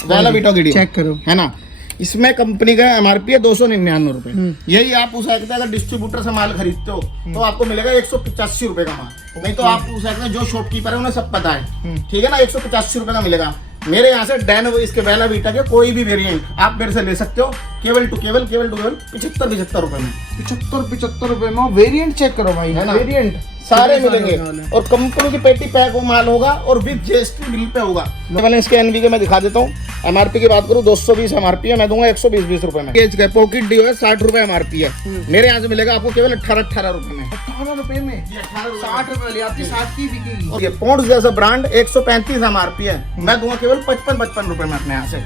Bella Vita video check करो, है ना। इसमें कंपनी का MRP है 299 रुपए। यही आप उस सकते हैं अगर डिस्ट्रीब्यूटर से माल खरीदते हो तो आपको मिलेगा 185 रुपए का माल। नहीं तो आप उस सकते हैं जो शॉपकीपर है उन्हें सब पता है, ठीक है ना, 185 रुपए का मिलेगा। मेरे यहाँ से डैन इसके बेला वीटा के कोई भी वेरिएंट आप मेरे से ले सकते हो केवल टू केवल 75 रुपए में। 75 रुपए में वेरिएंट चेक करो भाई, है ना? वेरिएंट सारे मिलेंगे और कंपनी की पेटी पैक वो माल होगा और विद GST बिल पे होगा। पहले इसके NB मैं दिखा देता हूँ। MRP की बात करूँ 220 MRP है, मैं दूंगा 120 रुपए में। केज का पॉकेट डियो है 60 रुपए MRP है, मेरे यहाँ से मिलेगा आपको केवल 18 रुपए में। 18 रुपए में 60 रुपए वाली आपकी 60 की बिकेगी। और ये पॉन्ड्स जैसा ब्रांड 135 MRP है, मैं दूंगा केवल 55 रुपए में अपने यहाँ से।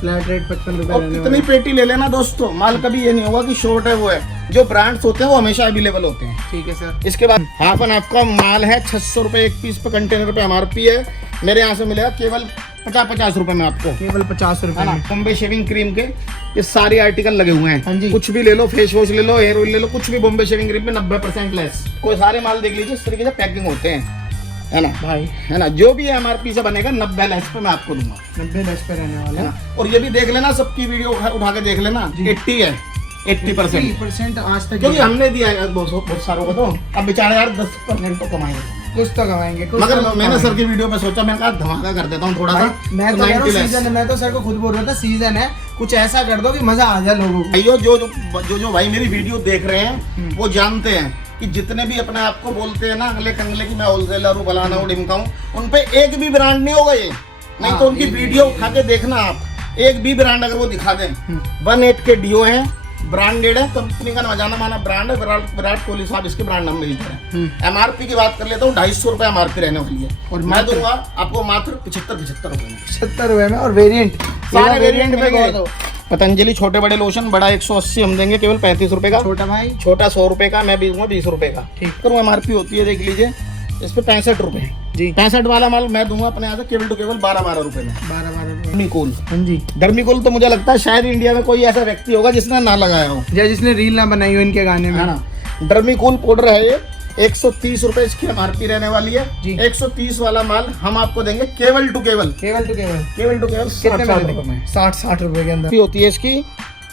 फ्लैट रेट 55 रुपए। और कितनी पेटी ले लेना दोस्तों, माल कभी ये नहीं होगा कि शॉर्ट है वो है। जो ब्रांड्स होते हैं वो हमेशा अवेलेबल होते हैं। ठीक है सर। इसके बाद हाफ एंड हाफ का माल है 600 रुपए एक पीस पे कंटेनर पे MRP है, मेरे यहाँ से मिलेगा केवल 50 रुपए में आपको, केवल 50 रुपए में। बॉम्बे शेविंग क्रीम के ये सारे आर्टिकल लगे हुए हैं। हाँ जी। कुछ भी ले लो, फेस वॉश ले लो, हेयर ऑयल ले लो, कुछ भी बॉम्बे शेविंग क्रीम पे 90% लेस। कोई सारे माल देख लीजिए इस तरीके से पैकिंग होते हैं, है ना भाई, है ना। जो भी MRP से बनेगा 90 लेस पे मैं आपको दूंगा, 90 लेस पे रहने वाला है। और ये भी देख लेना, सबकी वीडियो उठा के देख लेना, 80 है 80% आज तक, क्योंकि हमने दिया है बहुत सारों को, तो अब बेचारे यार 10% तो कमाएंगे, कुछ तो कमाएंगे। मगर मैंने सर की वीडियो पे सोचा मैं कहा धमाका कर देता हूँ थोड़ा सा। मैं तो कह रहा हूँ सीजन है, मैं तो सर को खुद बोल रहा था सीजन है, कुछ ऐसा कर दो कि मजा आ जाए लोगों को। भाइयों जो भाई मेरी वीडियो देख रहे हैं वो जानते हैं कि जितने भी अपने आप को बोलते हैं ना अगले कंगले की मैं होलसेलर हूँ फलाना हूँ ढिमका हूँ, उन पे एक भी ब्रांड नहीं होगा ये। नहीं तो उनकी वीडियो उठा के देखना आप, एक भी ब्रांड अगर वो दिखा दें। 1.8 के डियो है, ब्रांडेड है, कंपनी का जाना माना ब्रांड है, विराट कोहली साहब इसके ब्रांड नाम नहीं है। MRP की बात कर लेता हूँ 250 रुपए MRP रहने वाली है, और मैं दूंगा आपको मात्र 75 रुपए में। 75 रुपए में। और वेरिएंट सारे वेरिएंट में पतंजलि छोटे बड़े लोशन बड़ा 180 हम देंगे केवल 35 रुपए का, छोटा भाई छोटा 100 रुपए का, मैं भी दूंगा 20 रुपए का। ठीक। तो MRP होती है देख लीजिए, इस पे 65 रुपए जी। 65 वाला माल मैं दूंगा अपने यहाँ से केवल टू केवल 12 रुपए में। 12 रुपए। डर्मीकूल, हाँ जी। डर्मीकूल तो मुझे लगता है शायद इंडिया में कोई ऐसा व्यक्ति होगा जिसने ना लगाया हो, या जिसने रील ना बनाई हो इनके गाने में, है ना। डर्मीकूल पाउडर है ये, 130 रुपए इसकी MRP रहने वाली है जी। 130 वाला माल हम आपको देंगे केवल टू केवल 60 रुपए में। 60 रुपए के अंदर होती है इसकी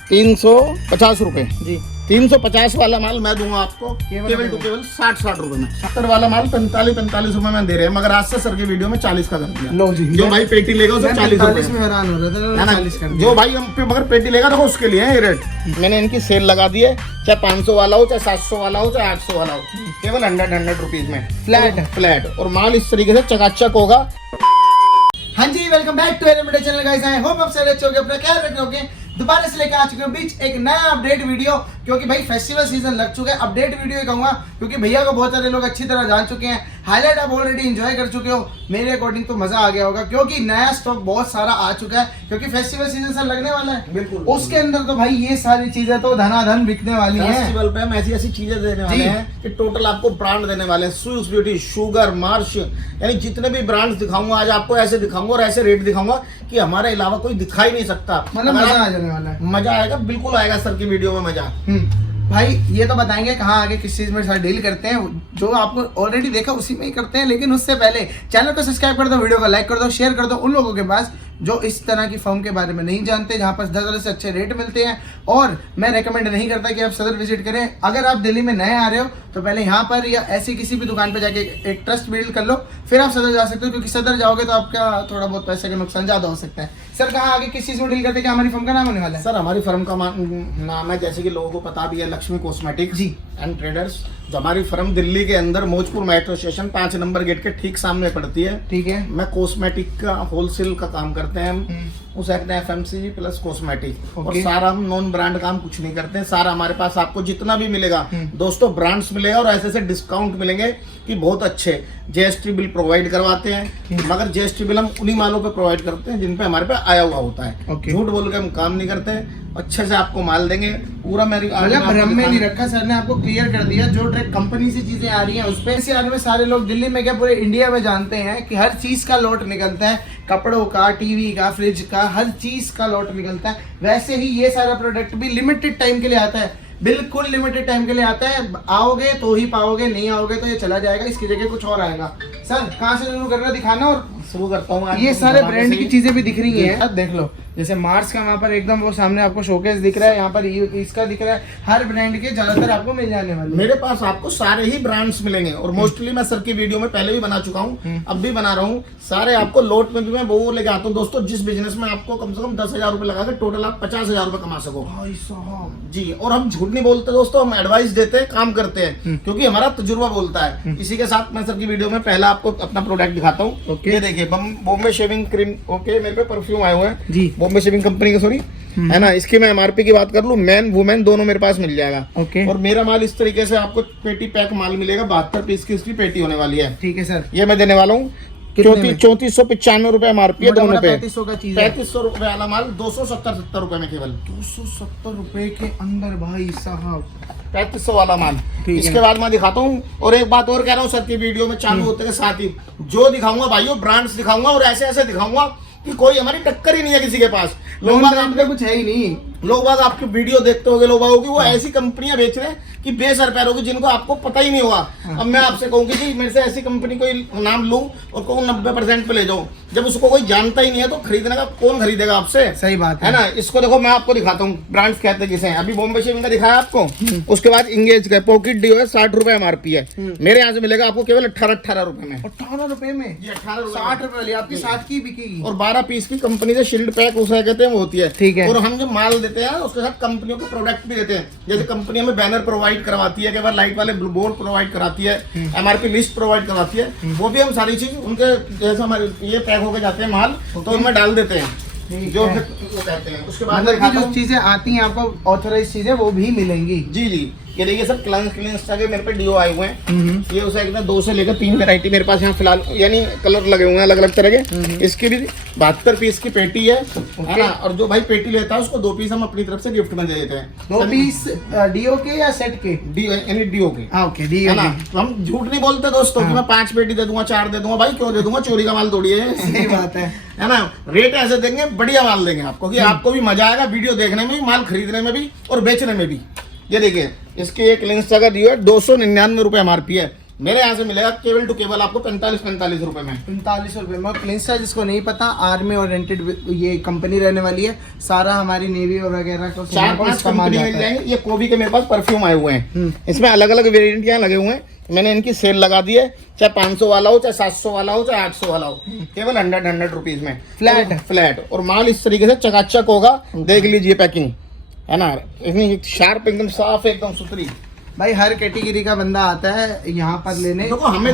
350 रुपए जी। 350 वाला माल मैं दूंगा आपको केवल टू केवल 60 रुपए में। 70 वाला माल 45 रुपए में दे रहे हैं, मगर आज से सर की वीडियो में 40 का कर दिया। लो जी। जो भाई पेटी लेगा उसे 40 रुपए में हैरान हो रहा था, है ना। 40 कर जो भाई हम पे मगर पेटी लेगा देखो उसके लिए है ये रेट। मैंने इनकी सेल लगा दी है, चाहे 500 वाला हो, चाहे 700 वाला हो, चाहे 800 वाला हो, केवल 100 रुपीज में फ्लैट। और माल इस तरीके से चकाचक होगा। हाँ जी, वेलकम बैक टू मेरे चैनल गाइस। आई होप आप सारे अच्छे होंगे, अपना ख्याल रख रहे होंगे। दोबारा से लेकर आ चुके हैं बीच एक नया अपडेट वीडियो, क्योंकि भाई फेस्टिवल सीजन लग चुका है। अपडेट वीडियो ही कहूंगा क्योंकि भैया को बहुत सारे लोग अच्छी तरह जान चुके हैं, हाईलाइट आप ऑलरेडी एंजॉय कर चुके हो। मेरे अकॉर्डिंग तो मजा आ गया होगा, क्योंकि नया स्टॉक बहुत सारा आ चुका है, क्योंकि फेस्टिवल सीजन सर लगने वाला है। बिल्कुल। उसके अंदर तो भाई ये सारी चीजें तो धनाधन बिकने वाली हैं। फेस्टिवल पे हम ऐसी चीजें देने वाले हैं कि टोटल आपको ब्रांड देने वाले हैं। स्विस ब्यूटी, शुगर, मार्श, यानी जितने भी ब्रांड्स दिखाऊंगा आज आपको ऐसे दिखाऊंगा और ऐसे रेट दिखाऊंगा कि हमारे अलावा कोई दिखा ही नहीं सकता। मतलब मजा आ जाने वाला है। मजा आएगा, बिल्कुल आएगा सर की वीडियो में मजा। भाई ये तो बताएंगे कहाँ आगे किस चीज में सर डील करते हैं, जो आपको ऑलरेडी देखा उसी में ही करते हैं। लेकिन उससे पहले चैनल को सब्सक्राइब कर दो, वीडियो को लाइक कर दो, शेयर कर दो उन लोगों के पास जो इस तरह की फर्म के बारे में नहीं जानते, जहाँ पर 10 से अच्छे रेट मिलते हैं। और मैं रेकमेंड नहीं करता कि आप सदर विजिट करें। अगर आप दिल्ली में नए आ रहे हो तो पहले यहाँ पर या ऐसी किसी भी दुकान पर जाके एक ट्रस्ट बिल्ड कर लो, फिर आप सदर जा सकते हो, क्योंकि सदर जाओगे तो आपका थोड़ा बहुत पैसे का नुकसान ज्यादा हो सकता है। सर कहाँ आगे किस चीज में डील करते हैं, क्या हमारी फर्म का नाम होने वाला है? सर हमारी फर्म का नाम है, जैसे कि लोगों को पता भी है, Lakshmi cosmetics ji and traders. जो हमारी फर्म दिल्ली के अंदर Maujpur metro station 5 number gate के ठीक सामने पड़ती है। ठीक है। मैं कॉस्मेटिक का होलसेल का काम करते हैं हम, उसे कहते हैं FMCG प्लस कॉस्मेटिक। और सारा हम नॉन ब्रांड काम कुछ नहीं करते हैं। सारा हमारे पास आपको जितना भी मिलेगा दोस्तों ब्रांड्स मिलेगा, और ऐसे डिस्काउंट मिलेंगे कि बहुत अच्छे। GST बिल प्रोवाइड करवाते हैं, मगर GST बिल हम उन्हीं मालों पे प्रोवाइड करते हैं जिन पे हमारे पे आया हुआ होता है। झूठ बोल के हम काम नहीं करते, अच्छे से आपको माल देंगे पूरा। मेरी भ्रम में नहीं रखा सर ने, आपको क्लियर कर दिया। जो डायरेक्ट कंपनी से चीजें आ रही हैं उस पे में सारे लोग दिल्ली में क्या पूरे इंडिया में जानते हैं कि हर चीज का लॉट निकलता है, कपड़ों का, टीवी का, फ्रिज का, हर चीज का लॉट निकलता है। वैसे ही ये सारा प्रोडक्ट भी लिमिटेड टाइम के लिए आता है, बिल्कुल लिमिटेड टाइम के लिए आता है। आओगे तो ही पाओगे, नहीं आओगे तो ये चला जाएगा, इसकी जगह कुछ और आएगा। सर कहाँ से शुरू कर रहे हो दिखाना? और शुरू करता हूँ आज ये सारे बनाने ब्रांड से की ही। चीजें भी दिख रही हैं। अब देख लो, जैसे मार्स का वहाँ पर एकदम वो सामने आपको शोकेस दिख रहा है, यहाँ पर इसका दिख रहा है। हर ब्रांड के ज्यादातर आपको मिल जाने वाले हैं। मेरे पास आपको सारे ही ब्रांड्स मिलेंगे और मोस्टली मैं सर की वीडियो में पहले भी बना चुका हूँ, अब भी बना रहा हूँ। सारे आपको लोट में भी मैं वो लेके आता हूँ दोस्तों, जिस बिजनेस में आपको कम से कम 10,000 रुपए लगा के टोटल आप 50,000 रुपए कमा सको भाई साहब। जी। और हम झूठ नहीं बोलते दोस्तों, हम एडवाइस देते हैं, काम करते हैं, क्योंकि हमारा तजुर्बा बोलता है। इसी के साथ मैं सर की वीडियो में पहला आपको अपना प्रोडक्ट दिखाता हूँ। ओके। ये देखिए बॉम्बे शेविंग क्रीम। ओके, मेरे पे परफ्यूम आए हुए हैं जी। बॉम्बे शेविंग कंपनी के, सॉरी, है ना। इसकी मैं एमआरपी की बात कर लूं, मैन वुमेन दोनों मेरे पास मिल जाएगा। ओके। और मेरा माल इस तरीके से आपको पेटी पैक माल मिलेगा, 72 पीस की इसकी पेटी होने वाली है। ठीक है सर। ये मैं देने वाला हूँ कितने में? 3495 रुपए एमआरपी है दोनों पे। 3500 का चीज है। 3500 रुपए वाला माल 270 रुपए में केवल। 270 रुपए के अंदर भाई साहब। 3500 वाला माल। ठीक है। इसके बाद मैं दिखाता हूँ, और एक बात और कह रहा हूँ सर की वीडियो में चालू होते के साथ ही, जो दिखाऊंगा भाइयों ब्रांड्स दिखाऊंगा, और ऐसे ऐसे दिखाऊंगा कि कोई हमारी टक्कर ही नहीं है किसी के पास। लोग बाग ब्रांड में कुछ है ही नहीं। लोग बाग आपकी वीडियो देखते होंगे, लोग बागों की वो ऐसी कंपनियां बेच रहे हैं कि बेसर पैरों की, जिनको आपको पता ही नहीं होगा। अब मैं आपसे कहूंगी कि मेरे से ऐसी कंपनी कोई नाम लूं और कहूँ 90% पे ले जाऊं, जब उसको कोई जानता ही नहीं है तो खरीदने का कौन खरीदेगा आपसे? सही बात है ना। इसको देखो, मैं आपको दिखाता हूँ ब्रांड्स कहते हैं किसे हैं। अभी बॉम्बे शेविंग का दिखाया आपको, उसके बाद इंगेज का पॉकेट डियो है, 60 रुपए एमआरपी है। मेरे यहाँ से मिलेगा आपको केवल 18 रुपए में। 18 रुपए में? ये 18 रुपए 60 रुपए वाली आपकी 60 की बिकेगी। और 12 पीस की कंपनी से शील्ड पैक उसे कहते हैं वो होती है। ठीक है। और हम जो माल देते हैं उसके साथ कंपनियों को प्रोडक्ट भी देते हैं। जैसे कंपनी हमें बैनर प्रोवाइड करवाती है, कई बार लाइट वाले बोर्ड प्रोवाइड कराती है, एमआरपी लिस्ट प्रोवाइड करवाती है, वो भी हम सारी चीज उनके जैसे हमारे ये पैक होके जाते हैं माल, तो उनमें डाल देते हैं जो है। वो कहते हैं। उसके बाद मतलब कि दिखाता जो हूँ। चीजें आती हैं आपको ऑथराइज चीजें वो भी मिलेंगी। जी जी, ये देखिए सर क्लियंस के मेरे पे डिओ आए हुए हैं। ये उसे एकदम 2 से लेकर 3 वैरायटी मेरे पास यहाँ फिलहाल यानी कलर लगे हुए हैं अलग अलग तरह के। इसकी भी 72 पीस की पेटी है ना। और जो भाई पेटी लेता है उसको 2 पीस हम अपनी तरफ से गिफ्ट में दे देते हैं। 2 पीस डीओ के या सेट के? यानी डिओ के। हाँ ओके, डीओ है ना। के। तो हम झूठ नहीं बोलते दोस्तों कि मैं 5 पेटी दे दूंगा, 4 दे दूंगा। भाई क्यों दे दूंगा, चोरी का माल तोड़ी है। सही बात है। है ना। रेट ऐसे देंगे, बढ़िया माल देंगे आपको कि आपको भी मजा आएगा वीडियो देखने में भी, माल खरीदने में भी और बेचने में भी। ये देखिए, इसके एक लेंस का दियो है 299 रुपए एमआरपी है। मेरे यहाँ से मिलेगा केवल टू केवल आपको 45 रुपए में। 45 रुपए में। क्लिंस्टा जिसको नहीं पता, आर्मी ओरिएंटेड ये कंपनी रहने वाली है। सारा हमारी नेवी और वगैरह को 4-5 कंपनी मिल जाएंगे। ये कोबी के मेरे पास परफ्यूम आए हुए हैं, इसमें अलग अलग वेरिएंट यहाँ लगे हुए हैं। मैंने इनकी सेल लगा दी है, चाहे 500 वाला हो, चाहे 700 वाला हो, चाहे 800 वाला हो, केवल 100 रुपीज में फ्लैट। और माल इस तरीके से चकाचक होगा, देख लीजिए पैकिंग, है ना। इतनी शार्प, एकदम साफ, एकदम सुथरी। भाई हर कैटेगरी का बंदा आता है यहाँ पर लेने। देखो हमें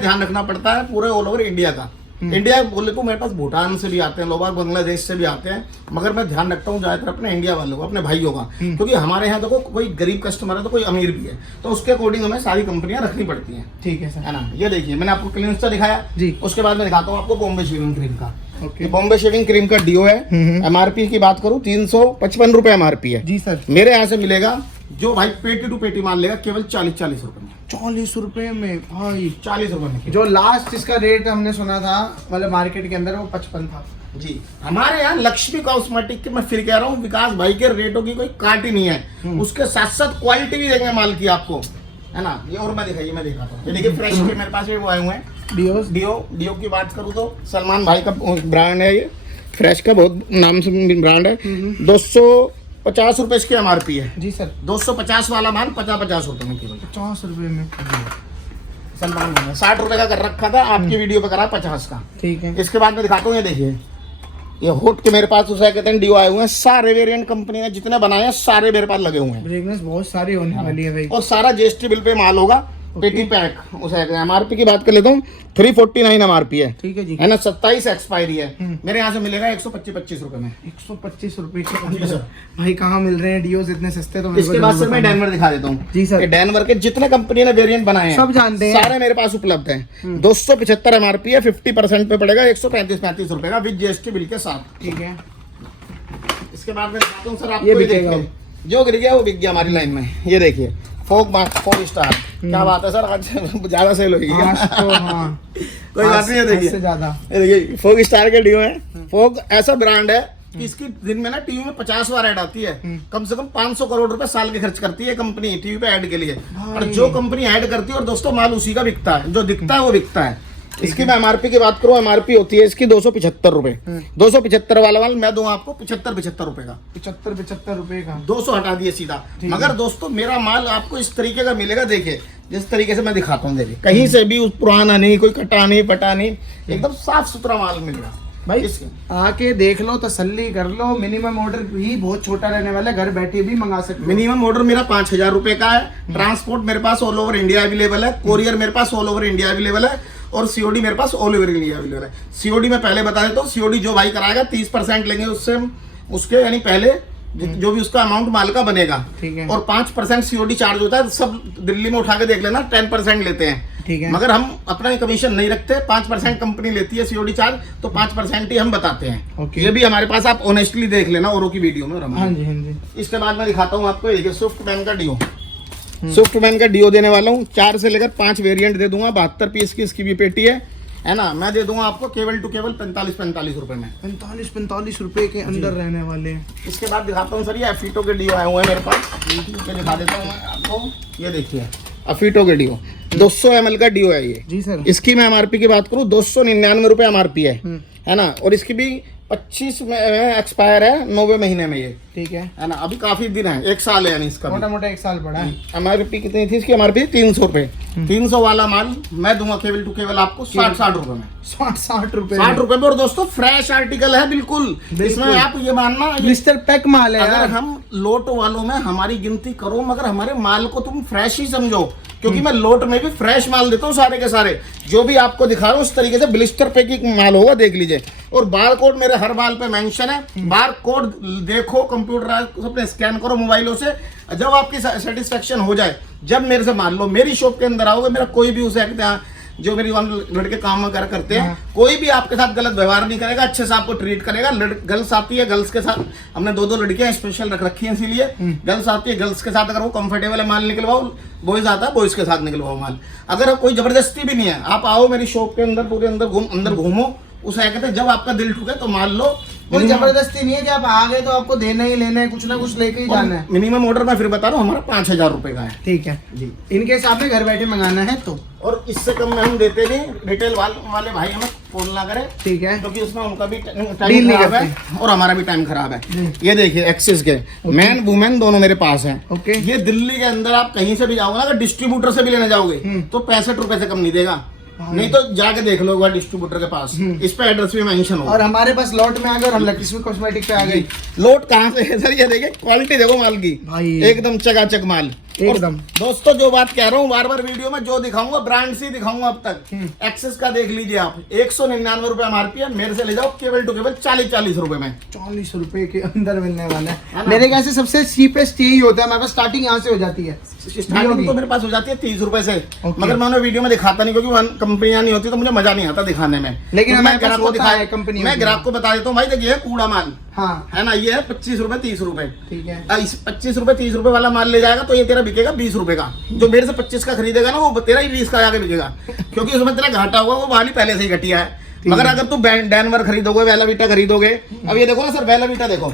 ध्यान रखना पड़ता है पूरे ऑल ओवर इंडिया का। इंडिया बोले तो मेरे पास भूटान से भी आते हैं लोग, बांग्लादेश से भी आते हैं, मगर मैं ध्यान रखता हूँ ज्यादातर अपने इंडिया वालों को, अपने भाइयों का। क्योंकि हमारे यहाँ देखो कोई गरीब कस्टमर है तो कोई अमीर भी है, तो उसके अकॉर्डिंग हमें सारी कंपनियां रखनी पड़ती हैं। ठीक है सर। है ना। ये देखिए, मैंने आपको क्लिंस्टा दिखाया जी। उसके बाद मैं दिखाता हूँ आपको बॉम्बे शेविंग क्रीम का। ओके। बॉम्बे शेविंग क्रीम का डिओ है। एमआरपी की बात करूँ 355 रुपए एमआरपी है। जी सर। मेरे यहाँ से मिलेगा जो भाई पेटी टू पेटी मान लेगा केवल 40 रुपए में। 40 रुपए में भाई? 40 रुपए में। जो लास्ट इसका रेट हमने सुना था मतलब मार्केट के अंदर, वो 55 था। जी। हमारे यहाँ लक्ष्मी कॉस्मेटिक के, मैं फिर कह रहा हूँ, विकास भाई के रेटों की कोई काट ही नहीं है। उसके साथ साथ क्वालिटी भी देंगे माल की आपको, है ना। ये और मैं दिखाता हूँ। ये देखिए फ्रेश के मेरे पास वो आए हुए हैं डिओ की बात करूँ तो सलमान भाई का ब्रांड है ये, फ्रेश का बहुत नाम से ब्रांड है। 250 रुपए इसकी एमआरपी है। जी सर। 250 वाला माल 50 रुपए में केवल। 50 रुपए में सलमान भाई ने 60 रुपए का कर रखा था, आपकी वीडियो पे करा 50 का। ठीक है। इसके बाद मैं दिखाता हूँ, ये देखिए, ये होट के मेरे पास उसे कहते हैं डिओ आए हुए हैं। सारे वेरिएंट कंपनी ने जितने बनाए हैं सारे मेरे पास लगे हुए हैं। फ्रेग्रेंस बहुत सारी होने वाली है भाई। और सारा जीएसटी बिल पे माल होगा। पेटी पैक उसे एमआरपी की बात कर लेता हूँ 349 एमआरपी है। ठीक है जी। है ना। 27 एक्सपायरी है। मेरे यहाँ से मिलेगा 125 रुपए में। 125 रुपए के अंदर भाई कहाँ मिल रहे हैं डिओज इतने सस्ते? तो इसके बाद सर मैं डैनवर दिखा देता हूँ। जी सर। डैनवर के जितने कंपनी ने वेरिएंट बनाए हैं सब जानते हैं, सारे मेरे पास उपलब्ध हैं। 275 एमआरपी है, 50% पे पड़ेगा 135 रुपए का विद जीएसटी बिल के साथ। ठीक है। इसके बाद में दिखाता हूँ सर आपको, ये देखिए जो गिर गया वो बिक गया हमारी लाइन में। ये देखिए फोक 4 स्टार, क्या बात है सर, आज ज्यादा सेल होगी क्या? कोई बात नहीं है। देखिए ज्यादा, ये देखिए फोक स्टार के डिओ है। फोक ऐसा ब्रांड है कि इसकी दिन में ना टीवी में 50 बार ऐड आती है। कम से कम 500 करोड़ रुपए साल के खर्च करती है कंपनी टीवी पे ऐड के लिए। और जो कंपनी ऐड करती है और दोस्तों माल उसी का बिकता है, जो दिखता है वो बिकता है। इसकी मैं एमआरपी की बात करूँ, एमआरपी होती है इसकी 275 रुपए। 275 वाला माल मैं दूंगा आपको 75 रुपए का। 75 रुपए का 200 हटा दिए सीधा। मगर दोस्तों मेरा माल आपको इस तरीके का मिलेगा, देखिए जिस तरीके से मैं दिखाता हूँ, देखिए कहीं से भी पुराना नहीं, कोई कटा नहीं पटा नहीं, एकदम साफ सुथरा माल मिलेगा भाई। आके देख लो, तसल्ली कर लो। मिनिमम ऑर्डर भी बहुत छोटा रहने वाला है, घर बैठे भी मंगा सकते हो। मिनिमम ऑर्डर मेरा 5000 रुपए का है। ट्रांसपोर्ट मेरे पास ऑल ओवर इंडिया अवेलेबल है, कोरियर मेरे पास ऑल ओवर इंडिया अवेलेबल है, और सीओडी मेरे पास ऑल ओवर इंडिया अवेलेबल है। सीओडी में पहले बता देता हूँ, सीओडी जो भाई कराएगा 30% लेंगे उससे, उसके यानी पहले जो भी उसका अमाउंट माल का बनेगा, ठीक है। और 5% सीओडी चार्ज होता है। सब दिल्ली में उठा के देख लेना, 10% लेते हैं, ठीक है। मगर हम अपना कमीशन नहीं रखते, 5% कंपनी लेती है सीओडी चार्ज, तो 5% ही हम बताते हैं। ओके। ये भी हमारे पास आप ऑनेस्टली देख लेना औरों की वीडियो में। हाँ जी, हाँ जी। इसके बाद मैं दिखाता हूँ आपको, देखिए स्विफ्ट मैन का डिओ। स्विफ्ट मैन का डिओ देने वाला हूँ, 4 से लेकर 5 वेरिएंट दे दूंगा। 72 पीस की इसकी भी पेटी है ना। मैं दे दूंगा आपको केवल टू केवल 45 रुपए में। 45 रुपए के अंदर रहने वाले हैं। इसके बाद दिखाता हूँ सर, ये अफीटो के डिओ आए हुए हैं मेरे पास, पे दिखा देता हूँ मैं आपको। ये देखिए अफीटो के डिओ 200 ml का डिओ है ये जी सर। इसकी मैं एमआरपी की बात करूँ 299 रुपए एमआरपी है ना। और इसकी भी 25 में एक्सपायर है, 90 महीने में ये, ठीक है ना। अभी काफी दिन है, 1 साल है यानी इसका। मोटा मोटा 1 साल पड़ा है। एमआरपी कितनी थी इसकी? एमआरपी 300 रुपए। 300 वाला माल मैं दूंगा केवल टू केवल आपको 60 रुपए में। 60 रुपए 60 रुपए में। और दोस्तों फ्रेश आर्टिकल है बिल्कुल। इसमें आप ये मानना, मिस्टर पैक माल है अगर यार। हम लोट वालों में हमारी गिनती करो, मगर हमारे माल को तुम फ्रेश ही समझो, क्योंकि मैं लोट में भी फ्रेश माल देता हूँ सारे के सारे। जो भी आपको दिखा रहा हूँ उस तरीके से ब्लिस्टर पैकिंग माल होगा, देख लीजिए। और बार कोड मेरे हर माल पे मेंशन है। बार कोड देखो, कंप्यूटर अपने स्कैन करो मोबाइलों से। जब आपकी सेटिस्फेक्शन हो जाए, जब मेरे से मान लो मेरी शॉप के अंदर आओगे, मेरा कोई भी उसे जो मेरी लड़के काम वगैरह करते हैं, कोई भी आपके साथ गलत व्यवहार नहीं करेगा, अच्छे से आपको ट्रीट करेगा। गर्ल्स आती है, गर्ल्स के साथ हमने 2 लड़कियां स्पेशल रख रखी हैं, इसीलिए गर्ल्स आती है, गर्ल्स के साथ अगर वो कंफर्टेबल है माल निकलवाओ, बॉयज आता है बॉयज के साथ निकलवाओ माल। अगर कोई जबरदस्ती भी नहीं है, आप आओ मेरी शॉप के अंदर, पूरे अंदर घूमो, उसे कहते हैं जब आपका दिल ठुके तो मान लो। कोई जबरदस्ती नहीं है कि आप आ गए तो आपको देना ही लेना है, कुछ ना कुछ लेके ही जाना है। मिनिमम ऑर्डर मैं फिर बता रहा हूँ हमारा 5000 रुपए का है, ठीक है जी। इनके हिसाब से घर बैठे मंगाना है तो, और इससे कम में हम देते नहीं। रिटेल वाले भाई हमें फोन ना करें, ठीक है, क्योंकि उसमें उनका भी डील टाइम नहीं खराब करते है और हमारा भी टाइम खराब है। ये देखिए एक्सिस के मैन वुमेन दोनों मेरे पास हैं। ओके। ये दिल्ली के अंदर आप कहीं से भी जाओगे ना, अगर डिस्ट्रीब्यूटर से भी लेने जाओगे तो 65 रुपए से कम नहीं देगा। नहीं तो जाके देख लो डिस्ट्रीब्यूटर के पास, इस पे एड्रेस भी मेंशन होगा। और हमारे पास लॉट में आ गए और हम लक्ष्मी कॉस्मेटिक पे आ गए। लोट कहाँ से है सर? ये देखिए क्वालिटी देखो माल की, भाई एकदम चकाचक माल एकदम। दोस्तों जो बात कह रहा हूँ बार बार वीडियो में, जो दिखाऊंगा ब्रांड से दिखाऊंगा अब तक। एक्सेस का देख लीजिए आप, 199 रुपए एमआरपी है, मेरे से ले जाओ केवल टू केवल 40 रुपए में। 40 रुपए के अंदर मिलने वाला है। मेरे ख्याल से सबसे चीपेस्ट यही होता है, हमारे पास स्टार्टिंग यहाँ से हो जाती है। स्टार्टिंग तो मेरे पास हो जाती है 30 रुपए से, मगर मैं उन्हें वीडियो में दिखाता नहीं, क्योंकि कंपनियां नहीं होती तो मुझे मजा नहीं आता दिखाने में। लेकिन तो मैं ग्राहक को दिखाया कंपनी, मैं ग्राहक को बता देता हूँ भाई देखिए कूड़ा माल, हाँ है ना, ये है 25 रुपए 30 रुपए, ठीक है। इस 25 रुपए 30 रुपए वाला माल ले जाएगा तो ये तेरा बिकेगा 20 रुपए का। जो मेरे से 25 का खरीदेगा ना, वो तेरा ही 20 का आगे बिकेगा, क्योंकि उसमें तेरा घाटा होगा, वो वाली पहले से ही घटिया है। मगर अगर तू डैनवर खरीदोगे, वेला वीटा खरीदोगे, अब ये देखो ना सर, वेला वीटा देखो,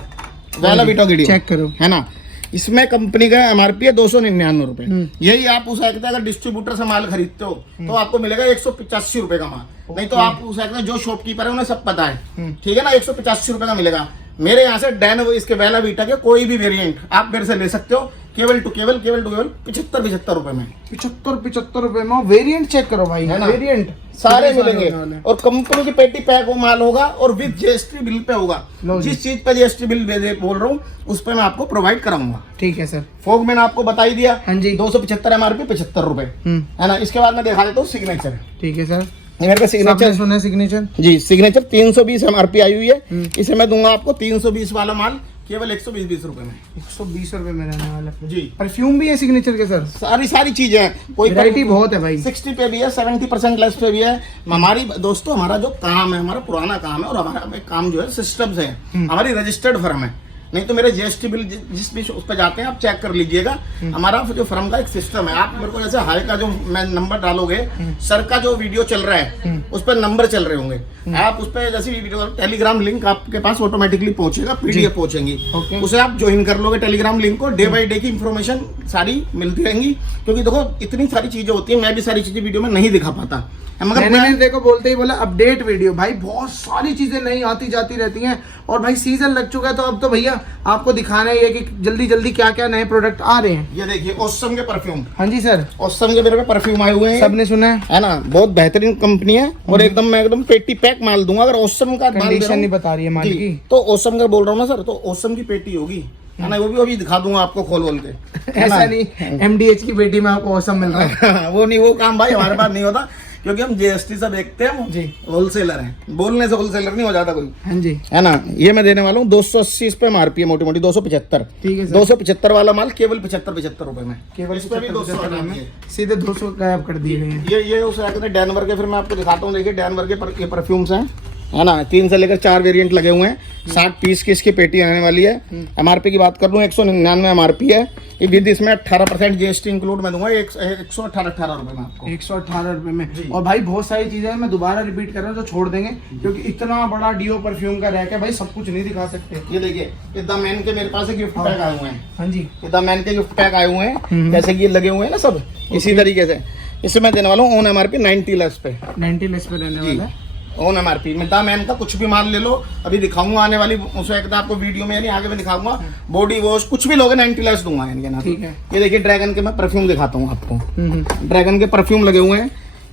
वेला वीटा की चेक करो, है ना, इसमें कंपनी का एमआरपी है 299 रुपए। यही आप उस अगर डिस्ट्रीब्यूटर से माल खरीदते हो तो आपको मिलेगा 185 रुपए का माल। नहीं तो आप उस जो शॉपकीपर है उन्हें सब पता है, ठीक है ना, 185 रुपए का मिलेगा। मेरे यहाँ से डैन इसके वेला वीटा के कोई भी वेरिएंट आप मेरे से ले सकते हो केवल टू केवल 75 रुपए में। 75 रुपए में वेरिएंट चेक करो भाई, है ना, वेरिएंट सारे मिलेंगे। और कंपनी की पेटी पैक वो माल होगा और विद जीएसटी बिल पे होगा। जिस चीज पे जीएसटी बिल बोल रहा हूँ उस पे मैं आपको प्रोवाइड कराऊंगा, ठीक है सर। फोग मैंने आपको बता ही दिया, हाँ जी, 275 एमआरपी 75 रुपए, है ना। इसके बाद मैं दिखा देता हूँ सिग्नेचर, ठीक है सर। ये मेरे का सिग्नेचर सुना, सिग्नेचर जी, सिग्नेचर 320 एमआरपी आई हुई है। इसे मैं दूंगा आपको 320 वाला माल केवल 120 रुपए में। 120 रुपए में रहने वाला है जी। परफ्यूम भी है सिग्नेचर के सर, सारी चीजें हैं, कोई वैरायटी बहुत है भाई। 60 पे भी है, 70% लेस पे भी है। हमारी दोस्तों हमारा जो काम है, हमारा पुराना काम है, और हमारा काम जो है सिस्टम्स है, हमारी रजिस्टर्ड फर्म है नहीं तो मेरे जीएसटी बिल जिस भी उस पर जाते हैं आप चेक कर लीजिएगा। हमारा जो फर्म का एक सिस्टम है, आप मेरे को जैसे हाई का जो मैं नंबर डालोगे, सर का जो वीडियो चल रहा है उस पर नंबर चल रहे होंगे, आप उस पर जैसे वीडियो टेलीग्राम लिंक आपके पास ऑटोमेटिकली पहुंचेगा, पीडीएफ पहुंचेंगी, उसे आप ज्वाइन कर लोगे टेलीग्राम लिंक को। डे बाई डे की इंफॉर्मेशन सारी मिलती रहेंगी, क्योंकि देखो इतनी सारी चीजें होती है, मैं भी सारी चीजें वीडियो में नहीं दिखा पाता, मगर मैंने देखो बोलते ही बोला अपडेट वीडियो, भाई बहुत सारी चीजें नई आती जाती रहती हैं, और भाई सीजन लग चुका है तो अब तो भैया आपको दिखाना ही है कि जल्दी जल्दी क्या क्या नए प्रोडक्ट आ रहे हैं। ये देखिए ऑसम के परफ्यूम। हाँ जी सर, ऑसम के मेरे पे परफ्यूम आए हुए हैं, सबने सुना है ना, बहुत बेहतरीन कंपनी है, और एकदम मैं एकदम पेटी पैक माल दूंगा। अगर ऑसम का कंडीशन नहीं बता रही है माल की, तो ऑसम का बोल रहा हूँ ना सर, तो ऑसम की पेटी होगी, है ना, वो भी अभी दिखा दूंगा आपको खोल के। ऐसा नहीं एमडीएच की पेटी में आपको ऑसम मिल रहा है। वो नहीं, वो काम भाई हमारे पास नहीं होता, क्योंकि हम जीएसटी से देखते हैं जी, होलसेलर हैं, बोलने से होलसेलर नहीं हो जाता कोई। हाँ जी, है ना। ये मैं देने वाला हूँ 280 इस पे एमआरपी है, मोटी मोटी 275। ठीक है, 275 वाला माल केवल 75 रुपए में, केवल इस पे भी 200 में सीधे 200 गायब कर दिए गए हैं। ये उसे कहते हैं डैनवर के, फिर मैं आपको दिखाता हूँ। देखिए डैनवर के ये परफ्यूम्स हैं, है ना, 3 से लेकर 4 वेरिएंट लगे हुए हैं, 60 पीस की इसकी पेटी आने वाली है। एमआरपी की बात कर लूँ 199 एमआरपी है, ये विद इसमें 18% जीएसटी इंक्लूड मैं दूंगा 118 रुपए में आपको, 118 रुपए में। और भाई बहुत सारी चीजें हैं, मैं दोबारा रिपीट कर रहा हूँ, जो छोड़ देंगे क्योंकि इतना बड़ा डीओ परफ्यूम का रैक है, भाई सब कुछ नहीं दिखा सकते। ये देखिए ये द मैन के मेरे पास गिफ्ट पैक आए हुए हैं। हाँ जी, ये द मैन के गिफ्ट पैक आए हुए हैं, जैसे कि ये लगे हुए हैं ना सब इसी तरीके से। इसे मैं देने वाला हूँ ऑन एमआरपी 90 लेस पे, 90 लेस पे रहने वाला है ऑन एमआरपी में। द मैन का कुछ भी माल ले लो, अभी दिखाऊंगा आने वाली उसमें एक आपको वीडियो में, यानी आगे में दिखाऊंगा। बॉडी वॉश कुछ भी लोगे 90 लेस दूंगा यानी ना। ठीक है, ये देखिए ड्रैगन के मैं परफ्यूम दिखाता हूँ आपको, ड्रैगन के परफ्यूम लगे हुए हैं।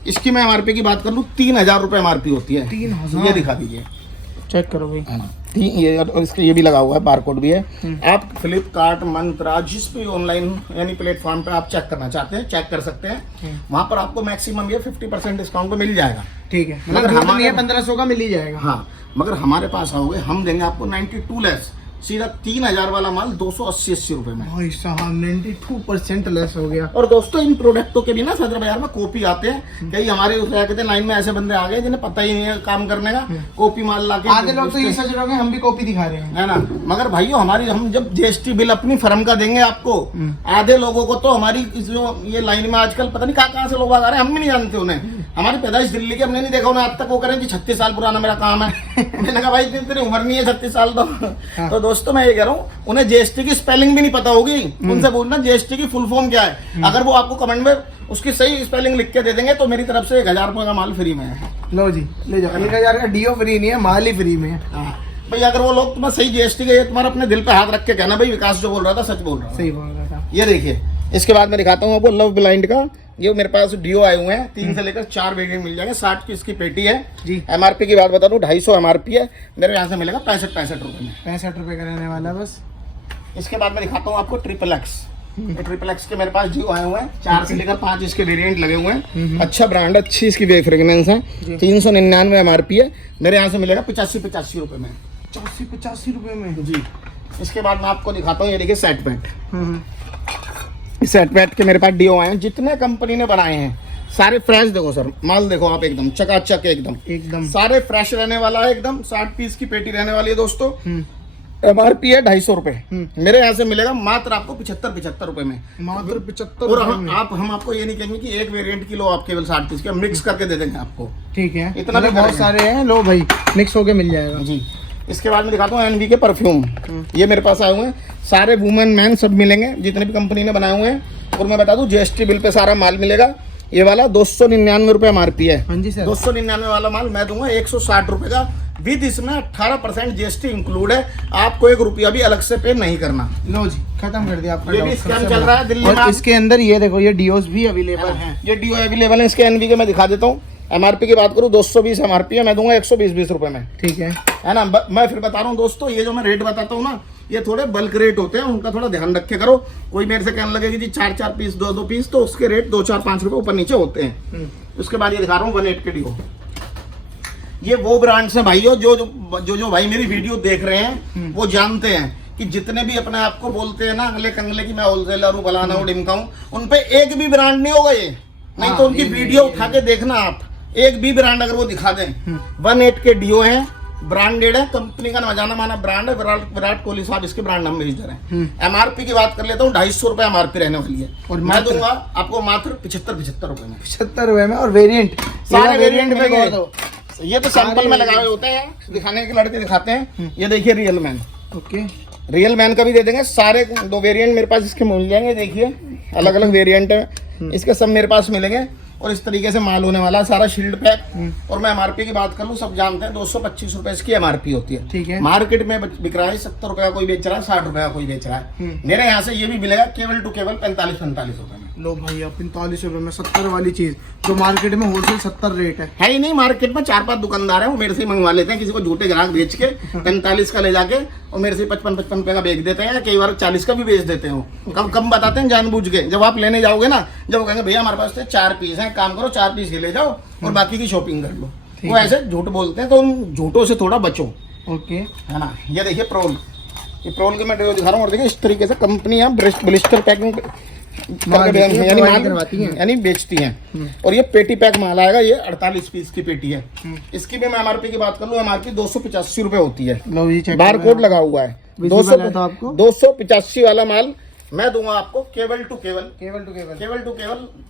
इसकी मैं एमआरपी की बात कर लूँ 3000 रुपए एमआरपी होती है। 3000, ये दिखा दीजिए, चेक करो भाई, है ना। ये और इसका ये भी लगा हुआ है, बारकोड भी है। आप फ्लिपकार्ट, मंत्रा, जिस भी ऑनलाइन यानी प्लेटफॉर्म पे आप चेक करना चाहते हैं चेक कर सकते हैं, वहां पर आपको मैक्सिमम ये 50% डिस्काउंट पे मिल जाएगा। ठीक है, मतलब हमारे 1500 का मिल ही जाएगा। हाँ, मगर हमारे पास आओगे हम देंगे आपको 92 लेस, सीधा 3000 वाला माल 280 रुपए में। भाई साहब 92% लेस हो गया। और दोस्तों इन प्रोडक्टों के भी ना सदर बाजार में कॉपी आते हैं, कई हमारे कहते हैं लाइन में ऐसे बंदे आ गए जिन्हें पता ही नहीं है काम करने का, कॉपी माल लाके आधे लोग तो ये सोच रहे हैं हम भी कॉपी दिखा रहे हैं, है ना। मगर भाइयों हमारी, हम जब जीएसटी बिल अपनी फर्म का देंगे आपको, आधे लोगों को तो हमारी जो ये लाइन में आजकल पता नहीं कहाँ से लोग आ रहे हैं, हम भी नहीं जानते उन्हें। हमारी पैदाइश दिल्ली के, हमने नहीं देखा उन्हें आज तक। वो करें कि 36 साल पुराना मेरा काम है। मैंने कहा भाई तेरी उम्र नहीं है 36 साल तो दोस्तों मैं ये कह रहा हूँ, उन्हें जीएसटी की स्पेलिंग भी नहीं पता होगी, उनसे बोलना जीएसटी की फुल फॉर्म क्या है। अगर वो आपको कमेंट में उसकी सही स्पेलिंग लिख के दे देंगे तो मेरी तरफ से 1000 रुपए का माल फ्री में है। लो जी ले जाओ, 1000 का डीओ फ्री नहीं है, माल ही फ्री में है। भाई अगर वो लोग तुम्हें सही जीएसटी के, तुम्हारा अपने दिल पे हाथ रख के कहना भाई विकास जो बोल रहा था सच बोल रहा था, सही बोल रहा था। ये देखिए इसके बाद मैं दिखाता हूँ आपको लव ब्लाइंड का। ये मेरे पास डीओ आए हुए हैं, 3 से लेकर 4 वेरिएंट मिल जाएंगे, 60 पीस की पेटी है जी। एमआरपी की बात बता दूं 250 एमआरपी है, मेरे यहाँ से मिलेगा 65 रुपए में, 65 रुपए का रहने वाला बस। इसके बाद मैं दिखाता हूँ आपको ट्रिपल एक्स। ये ट्रिपल एक्स के मेरे पास डीओ आए हुए हैं, 4 से लेकर 5 इसके वेरिएंट लगे हुए हैं। अच्छा ब्रांड, अच्छी इसकी फ्रेग्रेंस है, 399 एमआरपी है, मेरे यहाँ से मिलेगा 85 रुपए में, 85 रुपए में जी। इसके बाद मैं आपको दिखाता हूँ, ये देखिए सेट पैट। सेट पैट के मेरे पास डीओ आए हैं, जितने कंपनी ने बनाए हैं सारे फ्रेश। देखो सर माल देखो आप, एकदम चकाचक, एकदम सारे फ्रेश रहने वाला है, एकदम 60 पीस की पेटी रहने वाली है दोस्तों। एमआरपी है 250 रुपए, मेरे यहाँ से मिलेगा मात्र आपको 75 रुपए में, मात्र 75। और हम आपको ये नहीं कहेंगे कि एक वेरिएंट की लो आप केवल 60 पीस के, मिक्स करके दे देंगे आपको। ठीक है, इतना भी बहुत सारे हैं, लो भाई मिक्स होके मिल जाएगा जी। इसके बाद में दिखाता हूँ एनवी के परफ्यूम। ये मेरे पास आए हुए हैं, सारे वुमेन मैन सब मिलेंगे जितने भी कंपनी ने बनाए हुए हैं। और मैं बता दूं जीएसटी बिल पे सारा माल मिलेगा। ये वाला 299 रुपए एमआरपी है। हाँ जी सर, 299 वाला माल मैं दूंगा 160 रुपए का, विद इसमें 18% जीएसटी इंक्लूड है। आपको 1 रुपया भी अलग से पे नहीं करना। लो जी खत्म कर दिया आपका। ये भी स्कैम चल रहा है दिल्ली में। और इसके अंदर ये देखो, ये डीओस भी अवेलेबल हैं। ये डीओ अवेलेबल है, इसके एनवी के मैं दिखा देता हूँ। एमआरपी की बात करूँ 220 एमआरपी है, मैं दूंगा 120 रुपए में। ठीक है ना। मैं फिर बता रहा हूँ दोस्तों, ये जो मैं रेट बताता हूँ ना, ये थोड़े बल्क रेट होते हैं, उनका थोड़ा ध्यान रखे करो। कोई मेरे से कहने लगे कि जी 4 पीस 2 पीस, तो उसके रेट 2-4-5 रुपए ऊपर नीचे होते हैं। उसके बाद ये दिखा रहा हूँ 18 के डीओ। ये वो ब्रांड्स हैं भाइयों जो भाई मेरी वीडियो देख रहे हैं वो जानते हैं कि जितने भी अपने आप को बोलते हैं ना अगले कंगले की मैं होलसेलर हूँ, फलाना हूँ, ढिमका हूँ, उन पे एक भी ब्रांड नहीं होगा ये। नहीं तो उनकी वीडियो उठा के देखना आप, एक भी ब्रांड अगर वो दिखा दें। 18 के डीओ हैं, ब्रांडेड है, कंपनी का जाना माना ब्रांड है। विराट कोहली साहब इसके ब्रांड हम भेज रहे हैं। MRP की बात कर लेता हूँ, 250 रुपए MRP रहने वाली है और मैं दूंगा आपको मात्र 75 रुपए में। 75 रुपए में। और वेरिएंट सारे वेरिएंट में, ये तो सैंपल में लगाए होते हैं, दिखाने के लड़के दिखाते हैं। ये देखिए real man, okay, real man का भी दे देंगे। सारे 2 वेरिएंट मेरे पास इसके मिल जाएंगे। देखिए अलग अलग वेरिएंट है इसके, सब मेरे पास मिलेंगे। और इस तरीके से माल होने वाला है सारा शील्ड पैक। और मैं MRP की बात कर लूँ, सब जानते हैं 225 रुपए इसकी MRP होती है। ठीक है। मार्केट में बिक रहा है 70 रुपए का कोई बेच रहा है, 60 रुपए का कोई बेच रहा है। मेरे यहाँ से ये भी मिलेगा केवल टू केवल 45 रुपए में। लो भैया 45 रुपए में 70 वाली चीज, जो मार्केट में होलसेल 70 रेट है ही नहीं। मार्केट में 4-5 दुकानदार हैं, वो मेरे से ही मंगवा लेते हैं, किसी को झूठे ग्राहक बेच के 45 का ले जाके और मेरे से 55 रुपए का बेच देते हैं, कई बार 40 का भी बेच देते हैं। कम बताते हैं जानबूझ के। जब आप लेने जाओगे ना, जब वो कहेंगे भैया हमारे पास तो 4 पीस हैं, काम करो 4 पीस ले जाओ और बाकी की शॉपिंग कर लो, वो ऐसे झूठ बोलते हैं। तो उन झूठों से थोड़ा बचो, ओके, है ना। ये देखिए प्रोल, ये प्रोल की मैं दिखा रहा हूँ। और देखिए इस तरीके से कंपनियां ब्लिस्टर पैकिंग यानी बेचती हैं। और ये पेटी पैक माल आएगा, ये 48 पीस की पेटी है। इसकी भी मैं MRP की बात कर लूँ, MRP 285 रुपए होती है। बार कोड लगा हुआ है। 285 वाला माल मैं दूंगा आपको केवल टू केवल।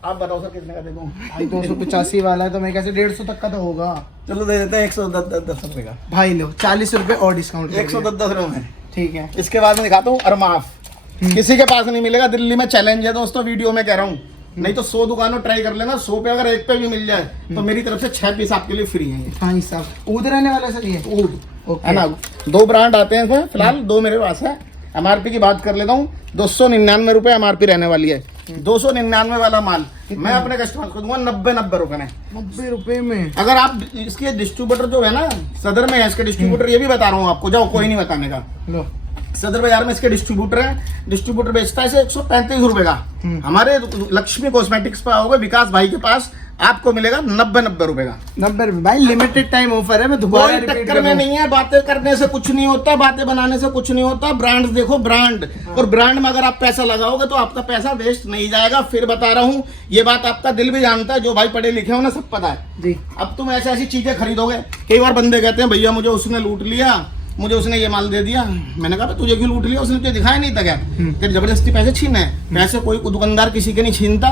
आप बताओ सर कितने का दे दूं? भाई 285 वाला है तो मैं कैसे 150 तक का तो होगा। चलो दे देते हैं 110 रुपए का। भाई लो 40 रुपए और डिस्काउंट 110 रुपए में, ठीक है। इसके बाद में दिखाता हूँ अरमाफ। किसी के पास नहीं मिलेगा, दिल्ली में चैलेंज है दोस्तों, वीडियो में कह रहा हूँ। नहीं तो 100 दुकानों ट्राई कर लेना, 100 पे अगर एक पे भी मिल जाए तो मेरी तरफ से 6 पीस आपके लिए फ्री है। भाई साहब ऊद रहने वाला सर ये, ऊद है ना। 2 ब्रांड आते हैं इसमें, फिलहाल 2 मेरे पास है। MRP की बात कर लेता हूँ, 299 रुपए MRP रहने वाली है। 299 वाला माल मैं अपने कस्टमर को दूंगा 90 रुपए में। 90 रुपए में। अगर आप इसके डिस्ट्रीब्यूटर जो है ना, सदर में है इसके डिस्ट्रीब्यूटर, ये भी बता रहा हूँ आपको, जाओ कोई नहीं बताने का। लो सदर बाजार में इसके डिस्ट्रीब्यूटर है, डिस्ट्रीब्यूटर बेचता है इसे 135 रुपए का। हमारे लक्ष्मी कॉस्मेटिक्स पे आओगे विकास भाई के पास, आपको मिलेगा 90 रुपए का। 90 रुपए भाई, लिमिटेड टाइम ऑफर है। मैं दोबारा रिपीट टक्कर में नहीं है, बातें करने से कुछ नहीं होता, बातें बनाने से कुछ नहीं होता। ब्रांड देखो, ब्रांड और ब्रांड में अगर आप पैसा लगाओगे तो आपका पैसा वेस्ट नहीं जाएगा। फिर बता रहा हूँ, ये बात आपका दिल भी जानता है, जो भाई पढ़े लिखे हो ना, सब पता है जी। अब तुम ऐसी चीजें खरीदोगे, कई बार बंदे कहते हैं भैया मुझे उसने लूट लिया, मुझे उसने ये माल दे दिया। मैंने कहा तुझे क्यों लूट लिया, उसने तुझे दिखाया नहीं था क्या? तेरे जबरदस्ती पैसे छीने हैं। पैसे कोई दुकानदार किसी के नहीं छीनता।